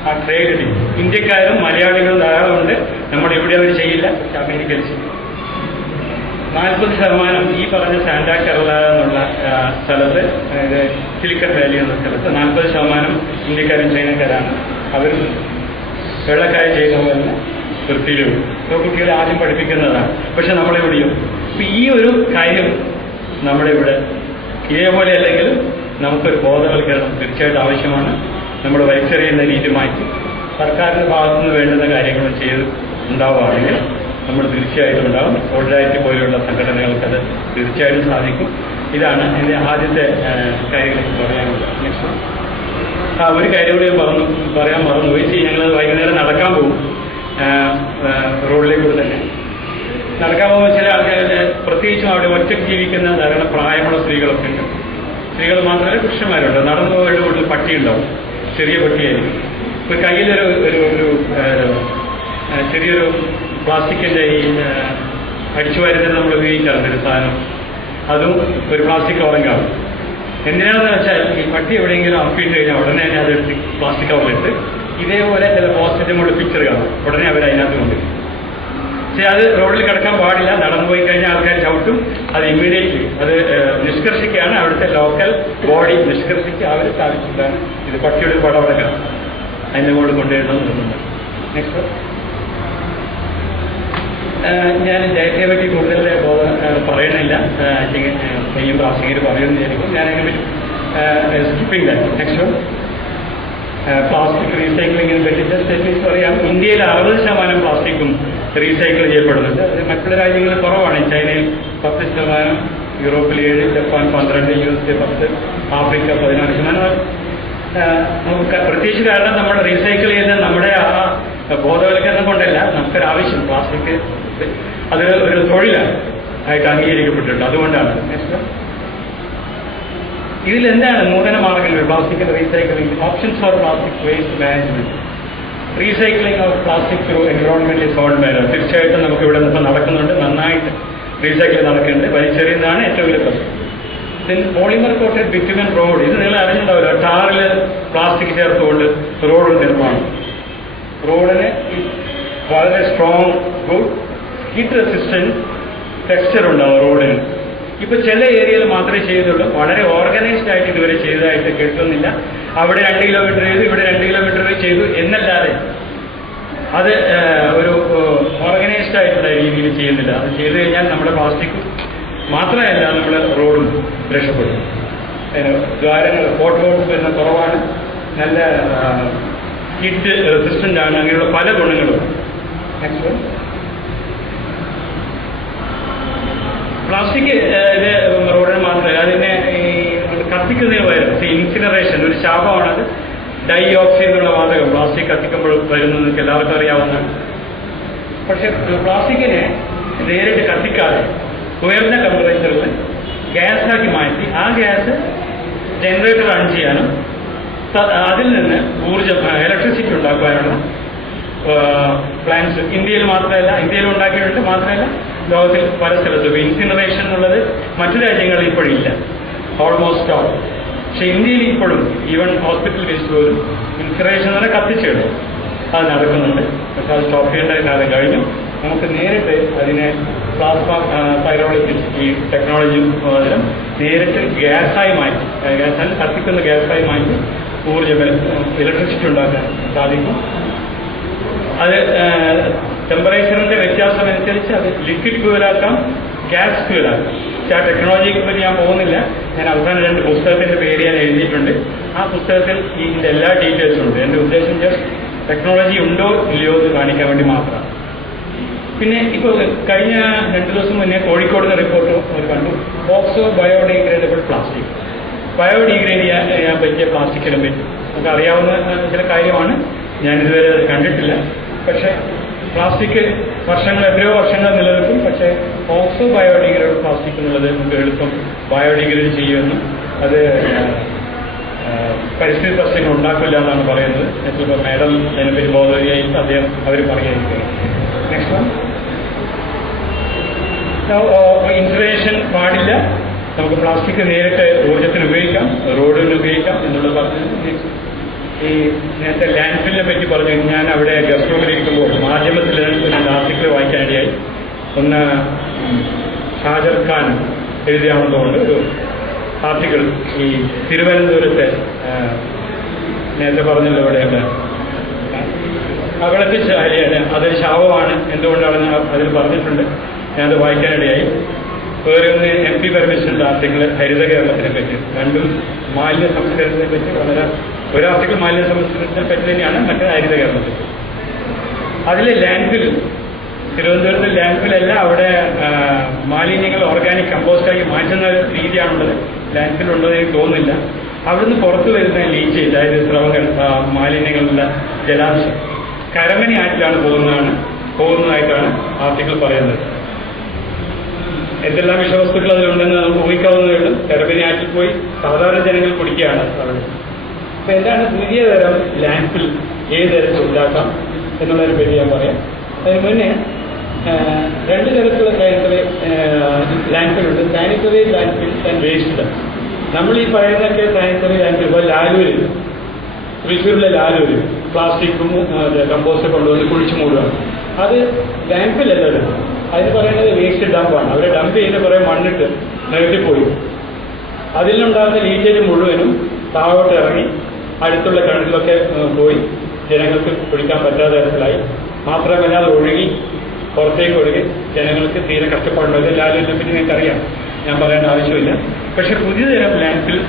ആ ട്രേഡിൽ ഇന്ത്യക്കാരും മലയാളികളും ധാരാളമുണ്ട്. നമ്മുടെ ഇവിടെ അവർ ചെയ്യില്ല, പക്ഷെ അമേരിക്കയിൽ ചെയ്യും. 40% ഈ പറഞ്ഞ സാന്റാ കെറല എന്നുള്ള സ്ഥലത്ത്, അതായത് സിലിക്കൺ വാലി എന്ന സ്ഥലത്ത് 40% ഇന്ത്യക്കാരും ചൈനക്കാരാണ്. അവരും വെള്ളക്കാരെ ചെയ്യുന്ന പോലെ വൃത്തിയിലും കുട്ടികളെ ആദ്യം പഠിപ്പിക്കുന്നതാണ്. പക്ഷെ നമ്മളിവിടെയും ഇപ്പം ഈ ഒരു കാര്യം നമ്മളിവിടെ ഇതേപോലെ അല്ലെങ്കിൽ നമുക്കൊരു ബോധവൽക്കരണം തീർച്ചയായിട്ടും ആവശ്യമാണ്. നമ്മൾ വലിച്ചെറിയുന്ന രീതി മാറ്റി സർക്കാരിൻ്റെ ഭാഗത്തുനിന്ന് വേണ്ടുന്ന കാര്യങ്ങൾ ചെയ്ത് ഉണ്ടാവുകയാണെങ്കിൽ നമ്മൾ തീർച്ചയായിട്ടും ഉണ്ടാകും. സോളിഡാരിറ്റി പോലെയുള്ള സംഘടനകൾക്കത് തീർച്ചയായിട്ടും സാധിക്കും. ഇതാണ് എൻ്റെ ആദ്യത്തെ കാര്യങ്ങൾ പറയാനുള്ളത്. നെക്സ്റ്റ് ഒരു കാര്യം കൂടി പറയാൻ മറന്നുപോയി. ഞങ്ങൾ വൈകുന്നേരം നടക്കാൻ പോകും. റോഡിലേക്കൂടെ തന്നെ നടക്കാൻ പോകുമ്പോൾ ചില ആൾക്കാരുടെ, പ്രത്യേകിച്ചും അവിടെ ഒറ്റയ്ക്ക് ജീവിക്കുന്ന ധാരാളം പ്രായമുള്ള സ്ത്രീകളൊക്കെ ഉണ്ട്. സ്ത്രീകൾ മാത്രമല്ല പുരുഷന്മാരുണ്ട്. നടന്നു പോയിട്ട് കൂടുതൽ പട്ടിയുണ്ടാവും, ചെറിയ പട്ടിയായിരിക്കും. ഇപ്പോൾ കയ്യിലൊരു ഒരു ചെറിയൊരു പ്ലാസ്റ്റിക്കിൻ്റെ ഈ അടിച്ചുവാരത്തിന് നമ്മൾ ഉപയോഗിക്കാറുണ്ട് ഒരു സാധനം. അതും ഒരു പ്ലാസ്റ്റിക് കവറിങ്ങാണ്. എന്തിനാണെന്ന് വെച്ചാൽ ഈ പട്ടി എവിടെയെങ്കിലും അപ്പിയിട്ട് കഴിഞ്ഞാൽ ഉടനെ തന്നെ അതെടുത്ത് പ്ലാസ്റ്റിക് കവറിലിട്ട് ഇതേപോലെ ചില പോസ്റ്റിൻ്റെ മുകളിൽ പിക്ചർ കാണും, ഉടനെ അവർ അതിനകത്ത് കൊണ്ട്. പക്ഷേ അത് റോഡിൽ കിടക്കാൻ പാടില്ല. നടന്നു പോയി കഴിഞ്ഞാൽ ആൾക്കാർ ചവിട്ടും. അത് ഇമ്മീഡിയറ്റ്ലി അത് നിഷ്കർഷിക്കുകയാണ് അവിടുത്തെ ലോക്കൽ ബോഡി നിഷ്കർഷിച്ച് അവർ സ്ഥാപിച്ചിട്ടാണ് ഇത് പട്ടിയുടെ പടവടക്കാം അതിൻ്റെ മുകളിൽ കൊണ്ടുവരണം എന്നുണ്ട്. നെക്സ്റ്റ്, ഞാൻ ഡേറ്റയെ പറ്റി കൂടുതൽ പറയണില്ല. ചെയ്യും പ്രാസംഗികർ പറയുമെന്ന് വിചാരിക്കും. ഞാനതിനെ പറ്റി സ്കിപ്പിംഗ് ദാറ്റ്. നെക്സ്റ്റ്, പ്ലാസ്റ്റിക് റീസൈക്ലിങ്ങിനെ പറ്റി ടെക്നിക്സ് പറയാം. ഇന്ത്യയിൽ 60% പ്ലാസ്റ്റിക്കും റീസൈക്കിൾ ചെയ്യപ്പെടുന്നുണ്ട്. അത് മറ്റുള്ള രാജ്യങ്ങളിൽ കുറവാണ്. ചൈനയിൽ 10%, യൂറോപ്പിൽ 7%, ജപ്പാൻ 12%, USA 10%, ആഫ്രിക്ക 14%. നമുക്ക് പ്രത്യേകിച്ച് കാരണം നമ്മൾ റീസൈക്കിൾ ചെയ്യുന്ന നമ്മുടെ ആ ബോധവൽക്കരണം കൊണ്ടല്ല, നമുക്കൊരാവശ്യം പ്ലാസ്റ്റിക് അത് ഒരു തൊഴിലാണ് ആയിട്ട് അംഗീകരിക്കപ്പെട്ടിട്ടുണ്ട്. അതുകൊണ്ടാണ്. ഇതിലെന്താണ് നൂതന മാർഗങ്ങൾ? Plastic recycling, options for plastic waste management, recycling of plastic through environment sound manner. തീർച്ചയായിട്ടും നമുക്ക് ഇവിടെ നിന്ന് നടക്കുന്നുണ്ട്. നന്നായിട്ട് റീസൈക്കിൾ നടക്കുന്നുണ്ട്. വലിച്ചെറിയുന്നതാണ് ഏറ്റവും വലിയ പ്രശ്നം. Then polymer coated bitumen road. ഇത് നിങ്ങൾ അറിഞ്ഞിട്ടുണ്ടാവില്ല. ടാറിൽ പ്ലാസ്റ്റിക് ചേർത്തുകൊണ്ട് റോഡ് നിർമ്മാണം. റോഡിന് വളരെ strong, good heat resistant texture ഉണ്ടാവും റോഡിന്. ഇപ്പോൾ ചില ഏരിയയിൽ മാത്രമേ ചെയ്തുള്ളൂ. വളരെ ഓർഗനൈസ്ഡ് ആയിട്ട് ഇതുവരെ ചെയ്തതായിട്ട് കേൾക്കുന്നില്ല. അവിടെ 2 കിലോമീറ്റർ ചെയ്തു, ഇവിടെ 2 കിലോമീറ്റർ ചെയ്തു എന്നല്ലാതെ അത് ഒരു ഓർഗനൈസ്ഡ് ആയിട്ടുള്ള രീതിയിൽ ചെയ്യുന്നില്ല. അത് ചെയ്തു കഴിഞ്ഞാൽ നമ്മുടെ പ്ലാസ്റ്റിക് മാത്രമല്ല നമ്മുടെ റോഡും രക്ഷപ്പെടും. ദ്വാരങ്ങൾ, പോട്ട് ഹോൾസ് വരുന്ന കുറവാണ്, നല്ല ഹീറ്റ് റെസിസ്റ്റൻ്റ് ആണ്. അങ്ങനെയുള്ള പല ഗുണങ്ങളും. നെക്സ്റ്റ്, പ്ലാസ്റ്റിക് ഇത് റോഡിന് മാത്രമല്ല, അതിനെ ഈ കത്തിക്കുന്നതിന് പകരം ഇൻസിനറേഷൻ ഒരു ശാപമാണത്. ഡൈ ഓക്സൈഡ് എന്നുള്ള വാതകം പ്ലാസ്റ്റിക് കത്തിക്കുമ്പോൾ വരുന്നത് എല്ലാവർക്കും അറിയാവുന്നതാണ്. പക്ഷെ പ്ലാസ്റ്റിക്കിനെ നേരിട്ട് കത്തിക്കാതെ ഉയർന്ന ടെമ്പറേച്ചറിൽ ഗ്യാസാക്കി മാറ്റി ആ ഗ്യാസ് ജനറേറ്റർ റൺ ചെയ്യാനും അതിൽ നിന്ന് ഇലക്ട്രിസിറ്റി ഉണ്ടാക്കുവാനുള്ള പ്ലാൻസ് ഇന്ത്യയിൽ മാത്രമല്ല, ഇന്ത്യയിൽ ഉണ്ടാക്കിയിട്ടുണ്ട് മാത്രമല്ല ലോകത്തിൽ പല സ്ഥലത്തും. ഇൻസിനറേഷൻ എന്നുള്ളത് മറ്റു രാജ്യങ്ങളിൽ ഇപ്പോഴില്ല, ഓൾമോസ്റ്റ് ഓൾ. പക്ഷെ ഇന്ത്യയിൽ ഇപ്പോഴും ഈവൻ ഹോസ്പിറ്റൽ വേസ്റ്റ് പോലും ഇൻസിനറേഷൻ തന്നെ കത്തിച്ചിടും, അത് നടക്കുന്നുണ്ട്. പക്ഷെ അത് സ്റ്റോപ്പ് ചെയ്യേണ്ട കാലം കഴിഞ്ഞു. നമുക്ക് നേരിട്ട് അതിനെ പ്ലാസ്മ പൈറോളിസിസ് ഈ ടെക്നോളജി മുതലും നേരിട്ട് ഗ്യാസായി മാറ്റി, ഗ്യാസായി കത്തിക്കുന്ന ഗ്യാസായി മാറ്റി ഇലക്ട്രിസിറ്റി ഉണ്ടാക്കാൻ സാധിക്കും. അത് ടെമ്പറേച്ചറിന്റെ വ്യത്യാസം അനുസരിച്ച് അത് ലിക്വിഡ് ഫ്യൂലാക്കാം, ഗ്യാസ് ഫ്യൂലാക്കാം. പക്ഷെ ആ ടെക്നോളജിയെ പറ്റി ഞാൻ പോകുന്നില്ല. ഞാൻ അവസാനം 2 പുസ്തകത്തിന്റെ പേര് ഞാൻ എഴുതിയിട്ടുണ്ട്. ആ പുസ്തകത്തിൽ ഇതിന്റെ എല്ലാ ഡീറ്റെയിൽസും ഉണ്ട്. എൻ്റെ ഉദ്ദേശം ജസ്റ്റ് ടെക്നോളജി ഉണ്ടോ ഇല്ലയോ എന്ന് കാണിക്കാൻ വേണ്ടി മാത്രമാണ്. പിന്നെ ഇപ്പോൾ കഴിഞ്ഞ 2 ദിവസം മുന്നേ കോഴിക്കോട് റിപ്പോർട്ട് അവർ കണ്ടു, ഓക്സോ ബയോഡിഗ്രേഡബിൾ പ്ലാസ്റ്റിക്. ബയോഡിഗ്രേഡ് ചെയ്യാൻ പറ്റിയ പ്ലാസ്റ്റിക്കിനെ പറ്റി നമുക്ക് അറിയാവുന്ന ചില കാര്യമാണ്. ഞാനിതുവരെ അത് കണ്ടിട്ടില്ല. പക്ഷേ പ്ലാസ്റ്റിക് എത്രയോ വർഷങ്ങൾ നിലനിൽക്കും. പക്ഷേ ഓക്സോ ബയോഡിഗ്രേഡബിൾ പ്ലാസ്റ്റിക് എന്നുള്ളത് നമുക്ക് എളുപ്പം ബയോഡിഗ്രേഡ് ചെയ്യുമെന്നും അത് പരിസ്ഥിതി പ്രശ്നങ്ങൾ ഉണ്ടാക്കില്ല എന്നാണ് പറയുന്നത്. ചിലപ്പോൾ മാഡം അതിനെപ്പറ്റി ബോധവതിയായിട്ട് അവർ പറയാതിരിക്കുന്നത്. നെക്സ്റ്റ് വൺ, ഇൻസുലേഷൻ പാടില്ല. നമുക്ക് പ്ലാസ്റ്റിക് നേരിട്ട് ഊർജ്ജത്തിന് ഉപയോഗിക്കാം, റോഡിന് ഉപയോഗിക്കാം എന്നുള്ളത് പറഞ്ഞത്. ഈ നേരത്തെ ലാൻഡ് ഫില്ലിനെ പറ്റി പറഞ്ഞു. ഞാൻ അവിടെ ഗസ്റ്റ് റൂമിൽ ഇരിക്കുമ്പോൾ മാധ്യമത്തിൽ 2 ആർട്ടിക്കിൾ വായിക്കാനിടയായി. ഒന്ന് ഷാജർ ഖാൻ എഴുതിയാണെന്നുകൊണ്ട് ഒരു ആർട്ടിക്കിൾ ഈ തിരുവനന്തപുരത്തെ നേരത്തെ പറഞ്ഞല്ലോ ഇവിടെ അവിളപ്പിച്ചാലിയാണ് അതൊരു ശാപമാണ്, എന്തുകൊണ്ടാണെന്ന് അതിൽ പറഞ്ഞിട്ടുണ്ട്. ഞാനത് വായിക്കാനിടയായി. വേറെ ഒന്ന് MP പെർമിഷൻ്റെ ആർട്ടിക്കിൾ ഹരിത കേരളത്തിനെ പറ്റി. രണ്ടും മാലിന്യ സംസ്കരണത്തിനെ പറ്റി വളരെ, ഒരു ആർട്ടിക്കിൾ മാലിന്യ സംസ്കരണത്തിനെ പറ്റി തന്നെയാണ്, മറ്റേ ഹരിത കേരളത്തെ പറ്റി. അതിൽ ലാൻഡ്ഫിൽ, തിരുവനന്തപുരത്ത് ലാൻഡ്ഫിലല്ല, അവിടെ മാലിന്യങ്ങൾ ഓർഗാനിക് കമ്പോസ്റ്റാക്കി മാറ്റുന്ന രീതിയാണുള്ളത്. ലാൻഡ്ഫിൽ ഉണ്ടെന്ന് എനിക്ക് തോന്നുന്നില്ല. അവിടുന്ന് പുറത്തു വരുന്ന ലീച്ചേജ്, അതായത് സ്രവങ്ങൾ, മാലിന്യങ്ങളുള്ള ജലാംശം കരമനി ആറ്റിലാണ് പോകുന്നതായിട്ടാണ് ആർട്ടിക്കിൾ പറയുന്നത്. എന്തെല്ലാം വിഷവസ്തുക്കൾ അതിലുണ്ടെന്ന് നമുക്ക് ഊഹിക്കാവുന്നതേ ഉള്ളൂ. കരമനി ആറ്റിൽ പോയി സാധാരണ ജനങ്ങൾ കുടിക്കുകയാണ്. അപ്പൊ എന്താണ് പുതിയ തരം ലാൻഡ്ഫിൽ ഏത് തരത്തിൽ ഉണ്ടാക്കാം എന്നുള്ളതിനെ പറ്റി ഞാൻ പറയാം. അതിന് മുന്നേ 2 തരത്തിലുള്ള ലാൻഡ്ഫിൽ ഉണ്ട്. Sanitary landfill and waste. നമ്മൾ ഈ പറയുന്നതൊക്കെ സാനിറ്ററി ലാൻഡ്ഫിൽ. ഇപ്പോൾ ലാലൂര്, തൃശ്ശൂരിലെ ലാലൂര് പ്ലാസ്റ്റിക്കും കമ്പോസ്റ്റ് കൊണ്ടുവന്ന് കുഴിച്ചു മൂടുകയാണ്. അത് ലാൻഡ്ഫില്ലല്ലോ, അതിന് പറയുന്നത് വേസ്റ്റ് ഡംപാണ്. അവരെ ഡംപ് ചെയ്ത് കുറേ മണ്ണിട്ട് നിരത്തിപ്പോയി. അതിലുണ്ടാകുന്ന ലീക്കേജ് മുഴുവനും താഴോട്ട് ഇറങ്ങി അടുത്തുള്ള കിണറ്റിലൊക്കെ പോയി ജനങ്ങൾക്ക് കുടിക്കാൻ പറ്റാത്ത തരത്തിലായി. മാത്രമല്ല അത് ഒഴുകി പുറത്തേക്ക് ഒഴുകി ജനങ്ങൾക്ക് തീരെ കഷ്ടപ്പാടുള്ളത്. ലാലിനെ പറ്റി നിങ്ങൾക്കറിയാം, ഞാൻ പറയേണ്ട ആവശ്യമില്ല. പക്ഷെ പുതിയ തരം ലാൻഡ്ഫിൽ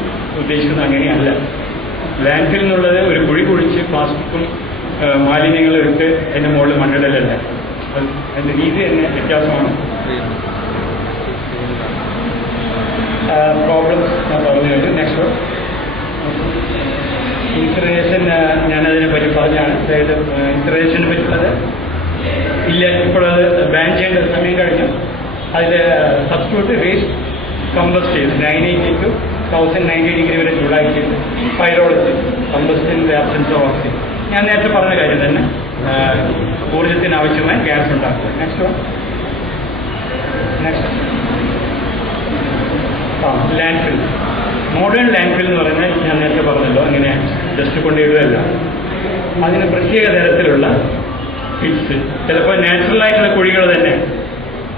ഉദ്ദേശിക്കുന്നത് അങ്ങനെയല്ല. ലാൻഡ്ഫിൽ എന്നുള്ളത് ഒരു കുഴി കുഴിച്ച് പ്ലാസ്റ്റിക്കും മാലിന്യങ്ങളും എടുത്ത് അതിൻ്റെ മുകളിൽ മണ്ണിടലല്ല. അതിൻ്റെ രീതി തന്നെ വ്യത്യാസമാണ്. പ്രോബ്ലംസ് ഞാൻ പറഞ്ഞുകൊണ്ട് നെക്സ്റ്റ് ഇൻസുറേഷൻ ഞാനതിനെ പറ്റി പറഞ്ഞാണ്. അതായത് ഇൻസുറേഷനെ പറ്റുള്ളത് ഇല്ല, ഇപ്പോഴത് ബാൻ ചെയ്യേണ്ട സമയം കഴിഞ്ഞു. അതിൽ സബ്സ്റ്റിറ്റ്യൂട്ട് വേസ്റ്റ് കമ്പോസ്റ്റ് ചെയ്ത് 980 to 1090 ഡിഗ്രി വരെ ചൂടാക്കിയിട്ട് പൈറോളിസിസ്, കമ്പോസ്റ്റിൻ്റെ ആബ്സെൻസ് ഓഫ് ഓക്സിജൻ, ഞാൻ നേരത്തെ പറഞ്ഞ കാര്യം തന്നെ, ഊർജ്ജത്തിന് ആവശ്യമായ ഗ്യാസ് ഉണ്ടാക്കുക. Next landfill. മോഡേൺ ലാൻഡ്ഫിൽ എന്ന് പറഞ്ഞാൽ ഞാൻ നേരത്തെ പറഞ്ഞല്ലോ, അങ്ങനെ ജസ്റ്റ് കൊണ്ടിടുകയല്ല. അതിന് പ്രത്യേക തരത്തിലുള്ള പിറ്റ്സ്, ചിലപ്പോൾ നാച്ചുറലായിട്ടുള്ള കുഴികൾ തന്നെ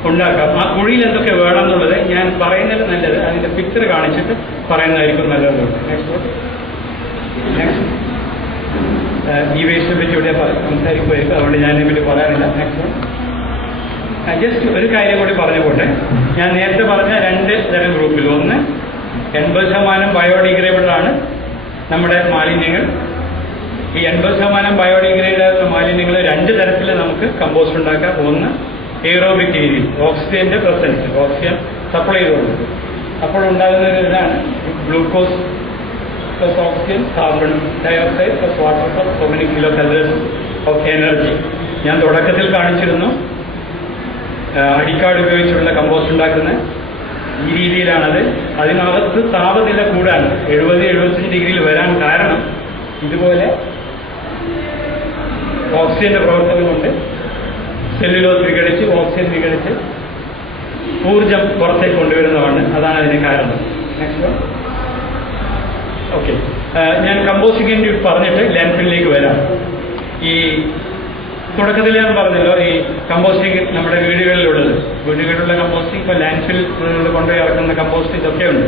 ഉണ്ടാക്കാം. ആ കുഴിയിൽ എന്തൊക്കെ വേണം എന്നുള്ളത് ഞാൻ പറയുന്നത് നല്ലത്, അതിൻ്റെ പിക്ചർ കാണിച്ചിട്ട് പറയുന്നതായിരിക്കും നല്ലതുണ്ട്. നെക്സ്റ്റ് ഈ വേസ്റ്റിനെ പറ്റി ഇവിടെ സംസാരിക്കുമായിരിക്കും, അതുകൊണ്ട് ഞാൻ ഇതിനെപ്പറ്റി പറയാനില്ല. നെക്സ്റ്റ് ജസ്റ്റ് ഒരു കാര്യം കൂടി പറഞ്ഞുകൊണ്ട്, ഞാൻ നേരത്തെ പറഞ്ഞ 2 തരം ഗ്രൂപ്പിൽ, ഒന്ന് 80% ബയോഡിഗ്രേഡബിളാണ് നമ്മുടെ മാലിന്യങ്ങൾ. ഈ 80% ബയോഡിഗ്രേഡബിൾ മാലിന്യങ്ങൾ 2 തരത്തിൽ നമുക്ക് കമ്പോസ്റ്റ് ഉണ്ടാക്കാം. ഒന്ന് എയറോബിക് രീതിയിൽ, ഓക്സിജന്റെ പ്രസൻസ്, ഓക്സിജൻ സപ്ലൈ ചെയ്തുകൊണ്ട് അപ്പോൾ ഉണ്ടാകുന്ന ഒരു ഇതാണ് glucose plus oxygen, carbon dioxide plus water plus so many kcal of energy. ഞാൻ തുടക്കത്തിൽ കാണിച്ചിരുന്നു അടിക്കാട് ഉപയോഗിച്ചുള്ള കമ്പോസ്റ്റ് ഉണ്ടാക്കുന്നത്. ഈ രീതിയിലാണത്. അതിനകത്ത് താപനില കൂടാൻ 70-75 ഡിഗ്രിയിൽ വരാൻ കാരണം ഇതുപോലെ ഓക്സിജന്റെ പ്രവർത്തനം കൊണ്ട് സെല്ലുലോസ് വിഘടിച്ച് ഓക്സിജൻ വിഘടിച്ച് ഊർജം പുറത്തേക്ക് കൊണ്ടുവരുന്നതാണ്. അതാണ് അതിന് കാരണം. നെക്സ്റ്റ്. ഓക്കെ, ഞാൻ കമ്പോസ്റ്റിങ്ങിൻ്റെ പറഞ്ഞിട്ട് ലാൻഡ്ഫില്ലിലേക്ക് വരാം. ഈ തുടക്കത്തിൽ ഞാൻ പറഞ്ഞല്ലോ, ഈ കമ്പോസ്റ്റിംഗ് നമ്മുടെ വീടുകളിലുള്ള കമ്പോസ്റ്റിംഗ്, ഇപ്പോൾ ലാൻഡ്ഫിൽ കൊണ്ടുപോയി ഇറക്കുന്ന കമ്പോസ്റ്റ് ഇതൊക്കെ ഉണ്ട്.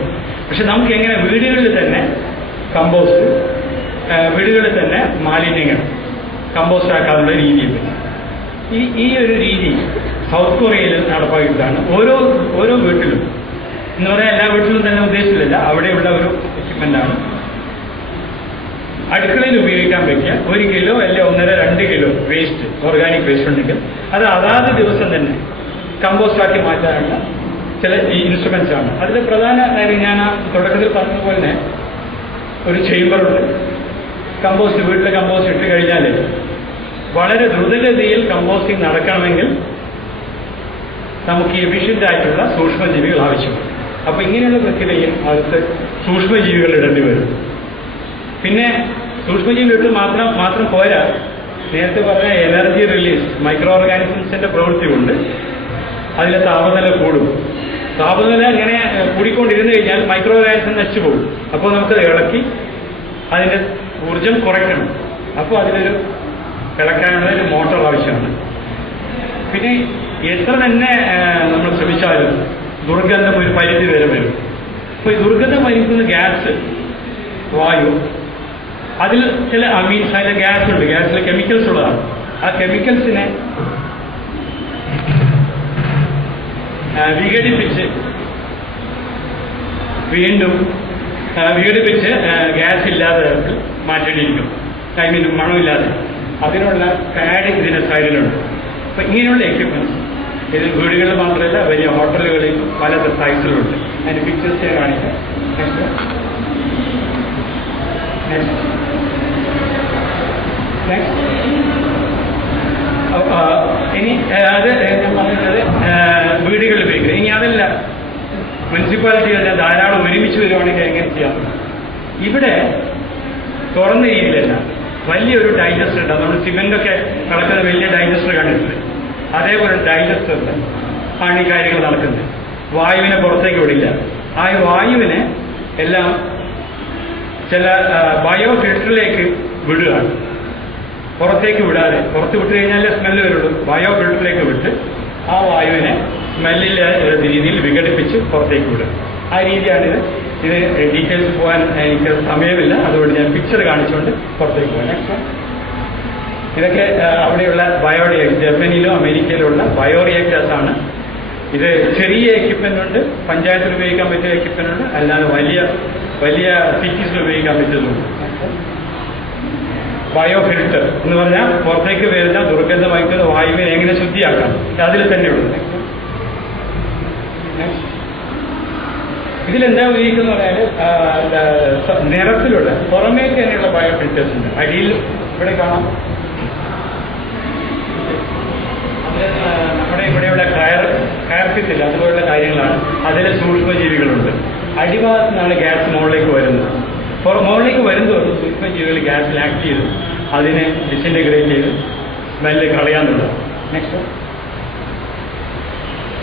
പക്ഷെ നമുക്ക് എങ്ങനെ വീടുകളിൽ തന്നെ കമ്പോസ്റ്റ്, വീടുകളിൽ തന്നെ മാലിന്യങ്ങൾ കമ്പോസ്റ്റ് ആക്കാനുള്ള രീതിയിൽ ഈ ഒരു രീതി സൗത്ത് കൊറിയയിൽ നടപ്പാക്കിയിട്ടാണ്. ഓരോ വീട്ടിലും എന്ന് പറയാൻ എല്ലാ വീട്ടിലും തന്നെ ഉദ്ദേശിച്ചില്ല, അവിടെയുള്ള ഒരു എക്യുപ്മെന്റാണ്. അടുക്കളയിൽ ഉപയോഗിക്കാൻ പറ്റിയ 1 കിലോ അല്ലെ 1.5-2 കിലോ വേസ്റ്റ്, ഓർഗാനിക് വേസ്റ്റ് ഉണ്ടെങ്കിൽ അത് അതാത് ദിവസം തന്നെ കമ്പോസ്റ്റ് ആക്കി മാറ്റാനുള്ള ചില ഇൻസ്ട്രുമെന്റ്സ് ആണ്. അതിൽ പ്രധാന കാര്യം ഞാൻ തുടക്കത്തിൽ പറഞ്ഞതുപോലെ തന്നെ ഒരു ചേംബറുണ്ട്. വീട്ടിലെ കമ്പോസ്റ്റ് ഇട്ട് കഴിഞ്ഞാൽ വളരെ ദ്രുതഗതിയിൽ കമ്പോസ്റ്റിംഗ് നടക്കണമെങ്കിൽ നമുക്ക് എഫിഷ്യന്റ് ആയിട്ടുള്ള സൂക്ഷ്മജീവികൾ ആവശ്യമാണ്. അപ്പോൾ ഇങ്ങനെയുള്ള പ്രക്രിയയിൽ അകത്ത് സൂക്ഷ്മജീവികൾ ഇടേണ്ടി വരും. പിന്നെ സൂക്ഷ്മജീവി ഇട്ട് മാത്രം പോരാ, നേരത്തെ പറഞ്ഞ എനർജി റിലീസ്, മൈക്രോ ഓർഗാനിസംസിന്റെ പ്രവൃത്തി കൊണ്ട് അതിലെ താപനില കൂടും. താപനില ഇങ്ങനെ കൂടിക്കൊണ്ടിരുന്നു കഴിഞ്ഞാൽ മൈക്രോ ഓർഗാനിസം നശിച്ചുപോകും. അപ്പോൾ നമുക്കത് ഇളക്കി അതിന്റെ ഊർജം കുറയ്ക്കണം. അപ്പോൾ അതിനൊരു ഇളക്കാനുള്ള ഒരു മോട്ടോർ ആവശ്യമാണ്. പിന്നെ എത്ര തന്നെ നമ്മൾ ശ്രമിച്ചാലും ദുർഗന്ധം ഒരു പരിധി വരെ വരും. അപ്പോൾ ഈ ദുർഗന്ധം വലിക്കുന്ന ഗ്യാസ്, വായു, അതിൽ ചില അമീൻസ്, അതിലെ ഗ്യാസ് ഉണ്ട്, ഗ്യാസിൽ കെമിക്കൽസ് ഉള്ളതാണ്. ആ കെമിക്കൽസിനെ വിഘടിപ്പിച്ച് വീണ്ടും വിഘടിപ്പിച്ച് ഗ്യാസ് ഇല്ലാതെ മാറ്റേണ്ടിയിരിക്കും, മണമില്ലാതെ. അതിനുള്ള പാഡ് ഇതിന്റെ സൈഡിലുണ്ട്. അപ്പൊ ഇങ്ങനെയുള്ള എക്യുപ്മെന്റ്സ് ഇത് വീടുകളിൽ മാത്രമല്ല, വലിയ ഹോട്ടലുകളിൽ പല സൈസിലുണ്ട്. അതിന്റെ പിക്ചേഴ്സ് ഞാൻ കാണിക്കാം. ഇനി അത് ഞാൻ പറഞ്ഞത് വീടുകളിൽ ഉപയോഗിക്കുക. ഇനി അതല്ല, മുനിസിപ്പാലിറ്റി തന്നെ ധാരാളം ഒരുമിച്ച് വരുവാണെങ്കിൽ എങ്ങനെ ചെയ്യാം? ഇവിടെ തുറന്ന രീതിയിലല്ല, വലിയൊരു ഡൈജസ്റ്റർ ഉണ്ട്. നമ്മൾ സിമെന്റൊക്കെ കളക്കുന്ന വലിയ ഡൈജസ്റ്റർ കണ്ടിട്ടുണ്ട്. അതേപോലെ ഡൈജസ്റ്ററിൽ ആണ് ഈ കാര്യങ്ങൾ നടക്കുന്നത്. വായുവിനെ പുറത്തേക്ക് വിടില്ല. ആ വായുവിനെ എല്ലാം ചില ബയോ ഫിൽറ്ററിലേക്ക് വിടുകയാണ്. പുറത്തേക്ക് വിടാതെ, പുറത്ത് വിട്ടു കഴിഞ്ഞാലേ സ്മെല്ല് വരുള്ളൂ. ബയോ ഫിൽറ്ററിലേക്ക് വിട്ട് ആ വായുവിനെ സ്മെല്ലിന്റെ രീതിയിൽ വിഘടിപ്പിച്ച് പുറത്തേക്ക് വിടുക. ആ രീതിയാണിത്. ഇത് ഡീറ്റെയിൽസ് പോകാൻ എനിക്ക് സമയമില്ല, അതുകൊണ്ട് ഞാൻ പിക്ചർ കാണിച്ചുകൊണ്ട് പുറത്തേക്ക് പോകാം. ഇതൊക്കെ അവിടെയുള്ള ബയോറിയാക്ടർ, ജർമ്മനിയിലും അമേരിക്കയിലുള്ള ബയോറിയാക്ടേഴ്സ് ആണ്. ഇത് ചെറിയ എക്യുപ്മെന്റ് ഉണ്ട്, പഞ്ചായത്തിൽ ഉപയോഗിക്കാൻ പറ്റിയ എക്യുപ്മെന്റ് ഉണ്ട്, അല്ലാതെ വലിയ സിറ്റീസിൽ ഉപയോഗിക്കാൻ പറ്റുന്നുണ്ട്. ബയോ ഫിൽറ്റർ എന്ന് പറഞ്ഞാൽ പുറത്തേക്ക് വരുന്ന ദുർഗന്ധമായിട്ടുള്ള വായുവിനെ എങ്ങനെ ശുദ്ധിയാക്കാം, അതിൽ തന്നെയുള്ളത്. ഇതിലെന്താ ഉപയോഗിക്കുന്ന പറഞ്ഞാൽ നിറത്തിലുള്ള പുറമേക്ക് തന്നെയുള്ള ബയോ ഫിൽറ്റേഴ്സ് ഉണ്ട്. അടിയിൽ ഇവിടെ കാണാം, നമ്മുടെ ഇവിടെയുള്ള കയർപ്പിത്തില്ല, അതുപോലുള്ള കാര്യങ്ങളാണ്. അതിലെ സൂക്ഷ്മജീവികളുണ്ട്. അടിഭാഗത്ത് നിന്നാണ് ഗ്യാസ് മുകളിലേക്ക് വരുന്നത്. മുകളിലേക്ക് വരുന്നതോറും സൂക്ഷ്മജീവികൾ ഗ്യാസിൽ ആക്ട് ചെയ്ത് അതിനെ ഡിസിൻറ്റഗ്രേറ്റ് ചെയ്ത് സ്മെല്ല് കളയാന്നുള്ളത്. Next,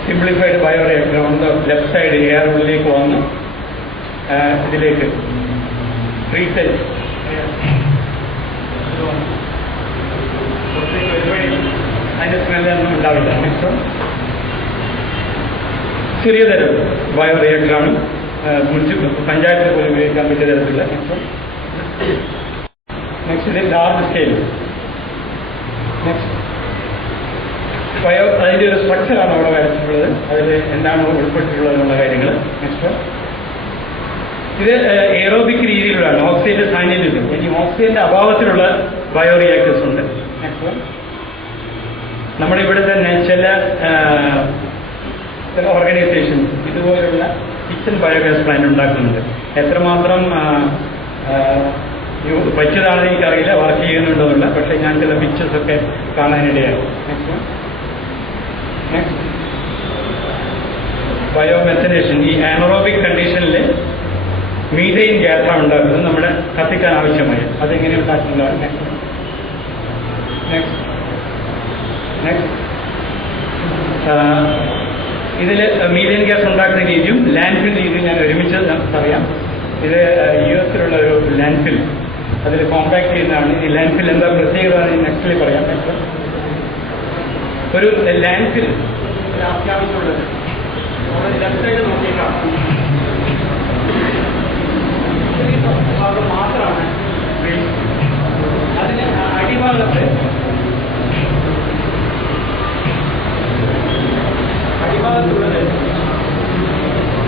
simplified bioreactor on the left side, air ഉള്ളിലേക്ക് വന്ന് ഇതിലേക്ക് റീസെറ്റ് അതിന്റെ സ്മെല്ലൊന്നും ഉണ്ടാവില്ല. നെക്സ്റ്റ്, ചെറിയ തരം ബയോറിയാക്ടറാണ്, പഞ്ചായത്തിൽ പോലും ഉപയോഗിക്കാൻ പറ്റിയ തരത്തിലുള്ള. നെക്സ്റ്റ്, ഇത് ലാർജ് സ്കെയിൽ. നെക്സ്റ്റ്, അതിൻ്റെ ഒരു സ്ട്രക്ചറാണ് അവിടെ വരച്ചിട്ടുള്ളത്. അതിൽ എന്താണ് ഉൾപ്പെട്ടിട്ടുള്ളത് എന്നുള്ള കാര്യങ്ങൾ. നെക്സ്റ്റ്, ഇത് എയറോബിക് രീതിയിലുള്ളതാണ്, ഓക്സിജന്റെ സാന്നിധ്യത്തിൽ. ഇനി ഓക്സിജന്റെ അഭാവത്തിലുള്ള ബയോറിയാക്ടേഴ്സ് ഉണ്ട്. നെക്സ്റ്റ്, നമ്മുടെ ഇവിടെ തന്നെ ചില ഓർഗനൈസേഷൻസ് ഇതുപോലുള്ള കിച്ചൺ ബയോഗ്യാസ് പ്ലാന്റ് ഉണ്ടാക്കുന്നുണ്ട്. എത്രമാത്രം പറ്റിയതാണെന്ന് എനിക്കറിയില്ല, വർക്ക് ചെയ്യുന്നുണ്ടോന്നില്ല. പക്ഷേ ഞാൻ ചില പിക്ചേഴ്സൊക്കെ കാണാനിടയായി. നെക്സ്റ്റ്, ബയോമെത്തനേഷൻ, ഈ ആനറോബിക് കണ്ടീഷനിൽ മീഥെയിൻ ഗ്യാസാണ് ഉണ്ടാക്കുന്നത് നമ്മുടെ കത്തിക്കാൻ ആവശ്യമായ. അതെങ്ങനെ ഉണ്ടാക്കുന്നതാണ്? ഇതിൽ മീഥെയിൻ ഗ്യാസ് ഉണ്ടാക്കുന്ന രീതിയും ലാൻഡ്ഫിൽ രീതിയും ഞാൻ ഒരുമിച്ച് പറയാം. ഇത് US-ലുള്ള ഒരു ലാൻഡ്ഫിൽ, അതിൽ കോമ്പാക്ട് ചെയ്യുന്നതാണ്. ഈ ലാൻഡ്ഫിൽ എന്താ പ്രത്യേകത നെക്സ്റ്റിൽ പറയാം. ഒരു ലാൻഡ്ഫിൽ അത്യാവശ്യമുള്ളത് ലെഫ്റ്റ് സൈഡ് നോക്കിയിട്ടാണ് മാത്രമാണ്. അതിന് അടിഭാഗത്ത് അടിഭാഗത്തുള്ളത്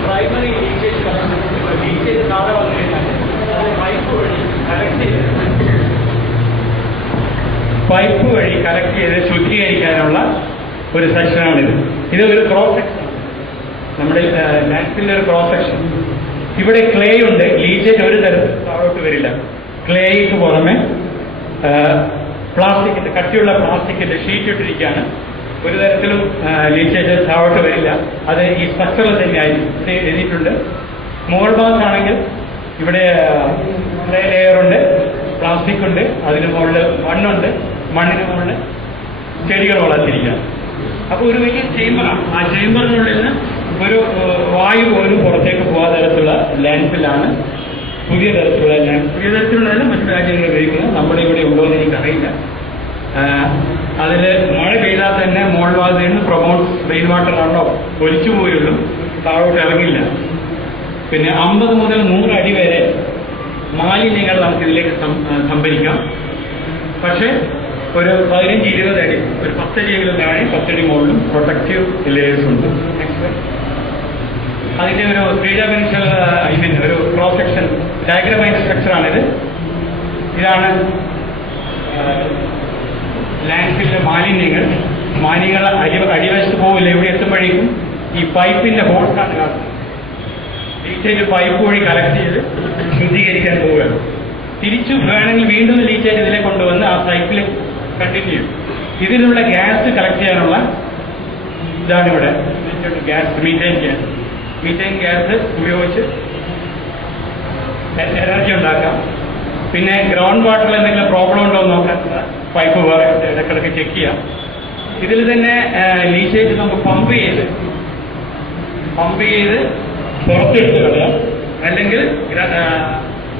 പ്രൈമറി ലീക്കേജ് ലീക്കേജ് താഴെ വന്നു കഴിഞ്ഞാൽ അത് പൈപ്പ് വഴി കലക്ട് ചെയ്ത് ശുദ്ധീകരിക്കാനുള്ള ഒരു സെക്ഷനാണിത്. ഇത് ഒരു ക്രോസ് സെക്ഷൻ, നമ്മുടെ ലാൻഡ്ഫില്ലിന്റെ ഒരു ക്രോസ് സെക്ഷൻ. ഇവിടെ ക്ലേ ഉണ്ട്. ലീക്കേജ് ഒരു തരത്തിൽ താഴോട്ട് വരില്ല. ക്ലേയ്ക്ക് പുറമെ പ്ലാസ്റ്റിക്കിന്റെ കട്ടിയുള്ള പ്ലാസ്റ്റിക്കിന്റെ ഷീറ്റ് ഇട്ടിരിക്കുകയാണ്. ഒരു തരത്തിലും ലീക്കേജ് താഴോട്ട് വരില്ല. അത് ഈ സ്ട്രക്ചറിൽ തന്നെയായിരിക്കും. ഇവിടെ എഴുതിയിട്ടുണ്ട്. മുകൾ ഭാഗത്താണെങ്കിൽ ഇവിടെ ക്ലേ ലെയറുണ്ട്, പ്ലാസ്റ്റിക് ഉണ്ട്, അതിന് മുകളിൽ മണ്ണുണ്ട്, മണ്ണിന് മുകളിൽ ചെടികൾ വളർത്തിരിക്കുകയാണ്. അപ്പോൾ ഒരു വലിയ ചേമ്പറാണ്. ആ ചേമ്പറിനുള്ളിൽ നിന്ന് ഒരു വായു പോലും പുറത്തേക്ക് പോകാത്ത തരത്തിലുള്ള ലാൻഡ്ഫില്ലാണ് പുതിയ തരത്തിലുള്ള പുതിയ തരത്തിലുള്ളതല്ല മറ്റു രാജ്യങ്ങൾ ഉപയോഗിക്കുന്നത്. നമ്മുടെ ഇവിടെ ഉണ്ടോ എന്ന് എനിക്കറിയില്ല. അതിൽ മഴ പെയ്താൽ തന്നെ മോൾ ഭാഗത്ത് നിന്ന് പ്രൊമോട്ട് റെയിൻ വാട്ടർ ആണോ ഒലിച്ചു പോയുള്ളൂ, താഴോട്ട് ഇറങ്ങില്ല. പിന്നെ 50 മുതൽ 100 അടി വരെ മാലിന്യങ്ങൾ നമുക്കിതിലേക്ക് സംഭരിക്കാം. പക്ഷേ ഒരു 15-20 അടി, ഒരു 10 അടിയെങ്കിലും താഴെ 10 അടി മുകളിലും പ്രൊട്ടക്റ്റീവ് ലെയേഴ്സ് ഉണ്ട്. അതിൻ്റെ ഒരു 3 ഡയമെൻഷണൽ ഒരു ക്രോസ് സെക്ഷൻ ഡയഗ്രമൈൻ സ്ട്രക്ചറാണിത്. ഇതാണ് ലാൻഡ്ഫില്ലിലെ മാലിന്യങ്ങൾ അടിവശത്ത് പോവില്ല. ഇവിടെ എത്തുമ്പോഴേക്കും ഈ പൈപ്പിന്റെ ഹോൾസാണ് കാണുന്നത്. ലീക്കേജ് പൈപ്പ് വഴി കലക്ട് ചെയ്ത് ശുദ്ധീകരിക്കാൻ പോവുകയാണ്. തിരിച്ചു വേണമെങ്കിൽ വീണ്ടും ലീക്കേജ് ഇതിലെ കൊണ്ടുവന്ന് ആ സൈക്കിൾ കണ്ടിന്യൂ ചെയ്യും. ഇതിലുള്ള ഗ്യാസ് കളക്ട് ചെയ്യാനുള്ള ഇതാണിവിടെ ഗ്യാസ്, മീഥെയിൻ ഗ്യാസ് ഉപയോഗിച്ച് എനർജി ഉണ്ടാക്കാം. പിന്നെ ഗ്രൗണ്ട് വാട്ടറിൽ എന്തെങ്കിലും പ്രോബ്ലം ഉണ്ടോ എന്ന് നോക്കാൻ പൈപ്പ് വേറെ ഇടയ്ക്കിടയ്ക്ക് ചെക്ക് ചെയ്യാം. ഇതിൽ തന്നെ ലീക്കേജ് നമുക്ക് പമ്പ് ചെയ്ത് പുറത്തെടുത്ത് കളയാം. അല്ലെങ്കിൽ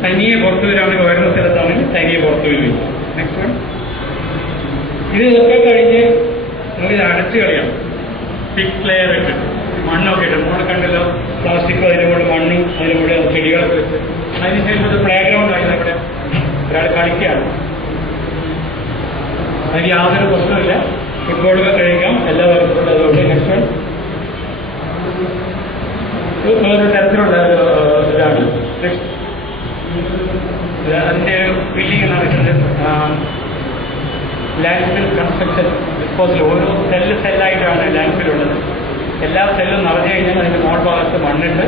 തനിയെ പുറത്തു വരാണെങ്കിൽ വരുന്ന സ്ഥലത്താണെങ്കിൽ തനിയെ പുറത്തു വരും. Next one. ഇതൊക്കെ കഴിഞ്ഞ് നമുക്കിത് അടച്ചു കളയാം. തിക്ക് ലെയർ ഇട്ട് മണ്ണൊക്കെ ഇട്ട് നമ്മൾ കണ്ടല്ലോ, പ്ലാസ്റ്റിക്കും അതിൻ്റെ കൂടെ മണ്ണും അതിൻ്റെ കൂടെ ചെടികളൊക്കെ വെച്ച് അതിനുശേഷം ഒരു പ്ലേ ഗ്രൗണ്ട് ആയി നമ്മുടെ ഒരാൾ കളിക്കുകയാണ്. അതിന് യാതൊരു പ്രശ്നമില്ല. ഫുട്ബോളൊക്കെ കഴിക്കാം, എല്ലാ തരത്തിലുള്ള അതുകൊണ്ട്. Next one. വേറൊരു തരത്തിലുള്ള ഇതാണ്. നെക്സ്റ്റ് അതിൻ്റെ ബിൽഡിംഗ് നടക്കുന്നത് ലാൻഡ്ഫിൽ കൺസ്ട്രക്ഷൻ ഡിസ്പോസൽ. ഓരോ സെല്ലായിട്ടാണ് ലാൻഡ്ഫിലുള്ളത്. എല്ലാ സെല്ലും നിറഞ്ഞു കഴിഞ്ഞാൽ അതിൻ്റെ മോൾ ഭാഗത്ത് മണ്ണിട്ട്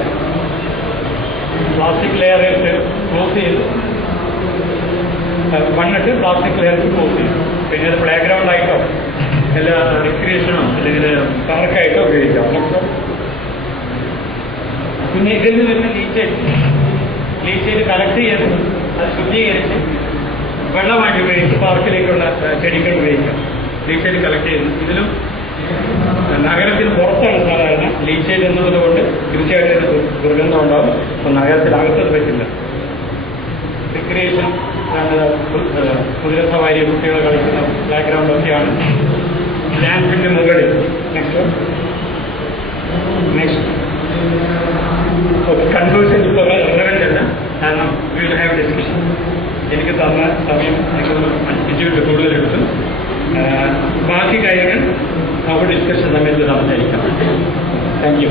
പ്ലാസ്റ്റിക് ലെയർ ഇട്ട് ക്ലോസ് ചെയ്ത് മണ്ണിട്ട് പ്ലാസ്റ്റിക് ലെയർ ക്ലോസ് ചെയ്യും. പിന്നെ അത് പ്ലേ ഗ്രൗണ്ടായിട്ടോ എല്ലാ റിക്രിയേഷനോ അല്ലെങ്കിൽ പാർക്കായിട്ടോ ഉപയോഗിക്കാം. പിന്നെ ഇതിൽ നിന്ന് വരുന്ന ലീക്കേജ് കളക്ട് ചെയ്ത് അത് ശുദ്ധീകരിച്ച് വെള്ളമായിട്ട് ഉപയോഗിച്ച് പാർക്കിലേക്കുള്ള ചെടികൾ ഉപയോഗിക്കാം. ലീക്കേജ് കളക്ട് ചെയ്യുന്നു. ഇതിലും നഗരത്തിന് പുറത്താണ് സാധാരണ ലീക്കേജ് എന്നതുകൊണ്ട് തീർച്ചയായിട്ടും ഒരു ദുർഗന്ധം ഉണ്ടാകും. അപ്പം നഗരത്തിനകത്തത് പറ്റില്ല. റിക്രിയേഷൻ കുതിരസവാരി കുട്ടികൾ കളിക്കുന്ന ബാക്ക്ഗ്രൗണ്ട് ഒക്കെയാണ് ലാൻഡിന്റെ മുകളിൽ. Next okay. കൺക്ലൂഷൻ ഇപ്പോൾ റെലവൻ്റ് അല്ല, കാരണം വി വിൽ ഹാവ് ഡിസ്കഷൻ. എനിക്ക് തന്ന സമയം എനിക്ക് 5 മിനിറ്റ് കൂടുതലെടുത്തു. ബാക്കി കാര്യങ്ങൾ നമുക്ക് ഡിസ്കഷൻ സമയത്ത് സംസാരിക്കാം. Thank you.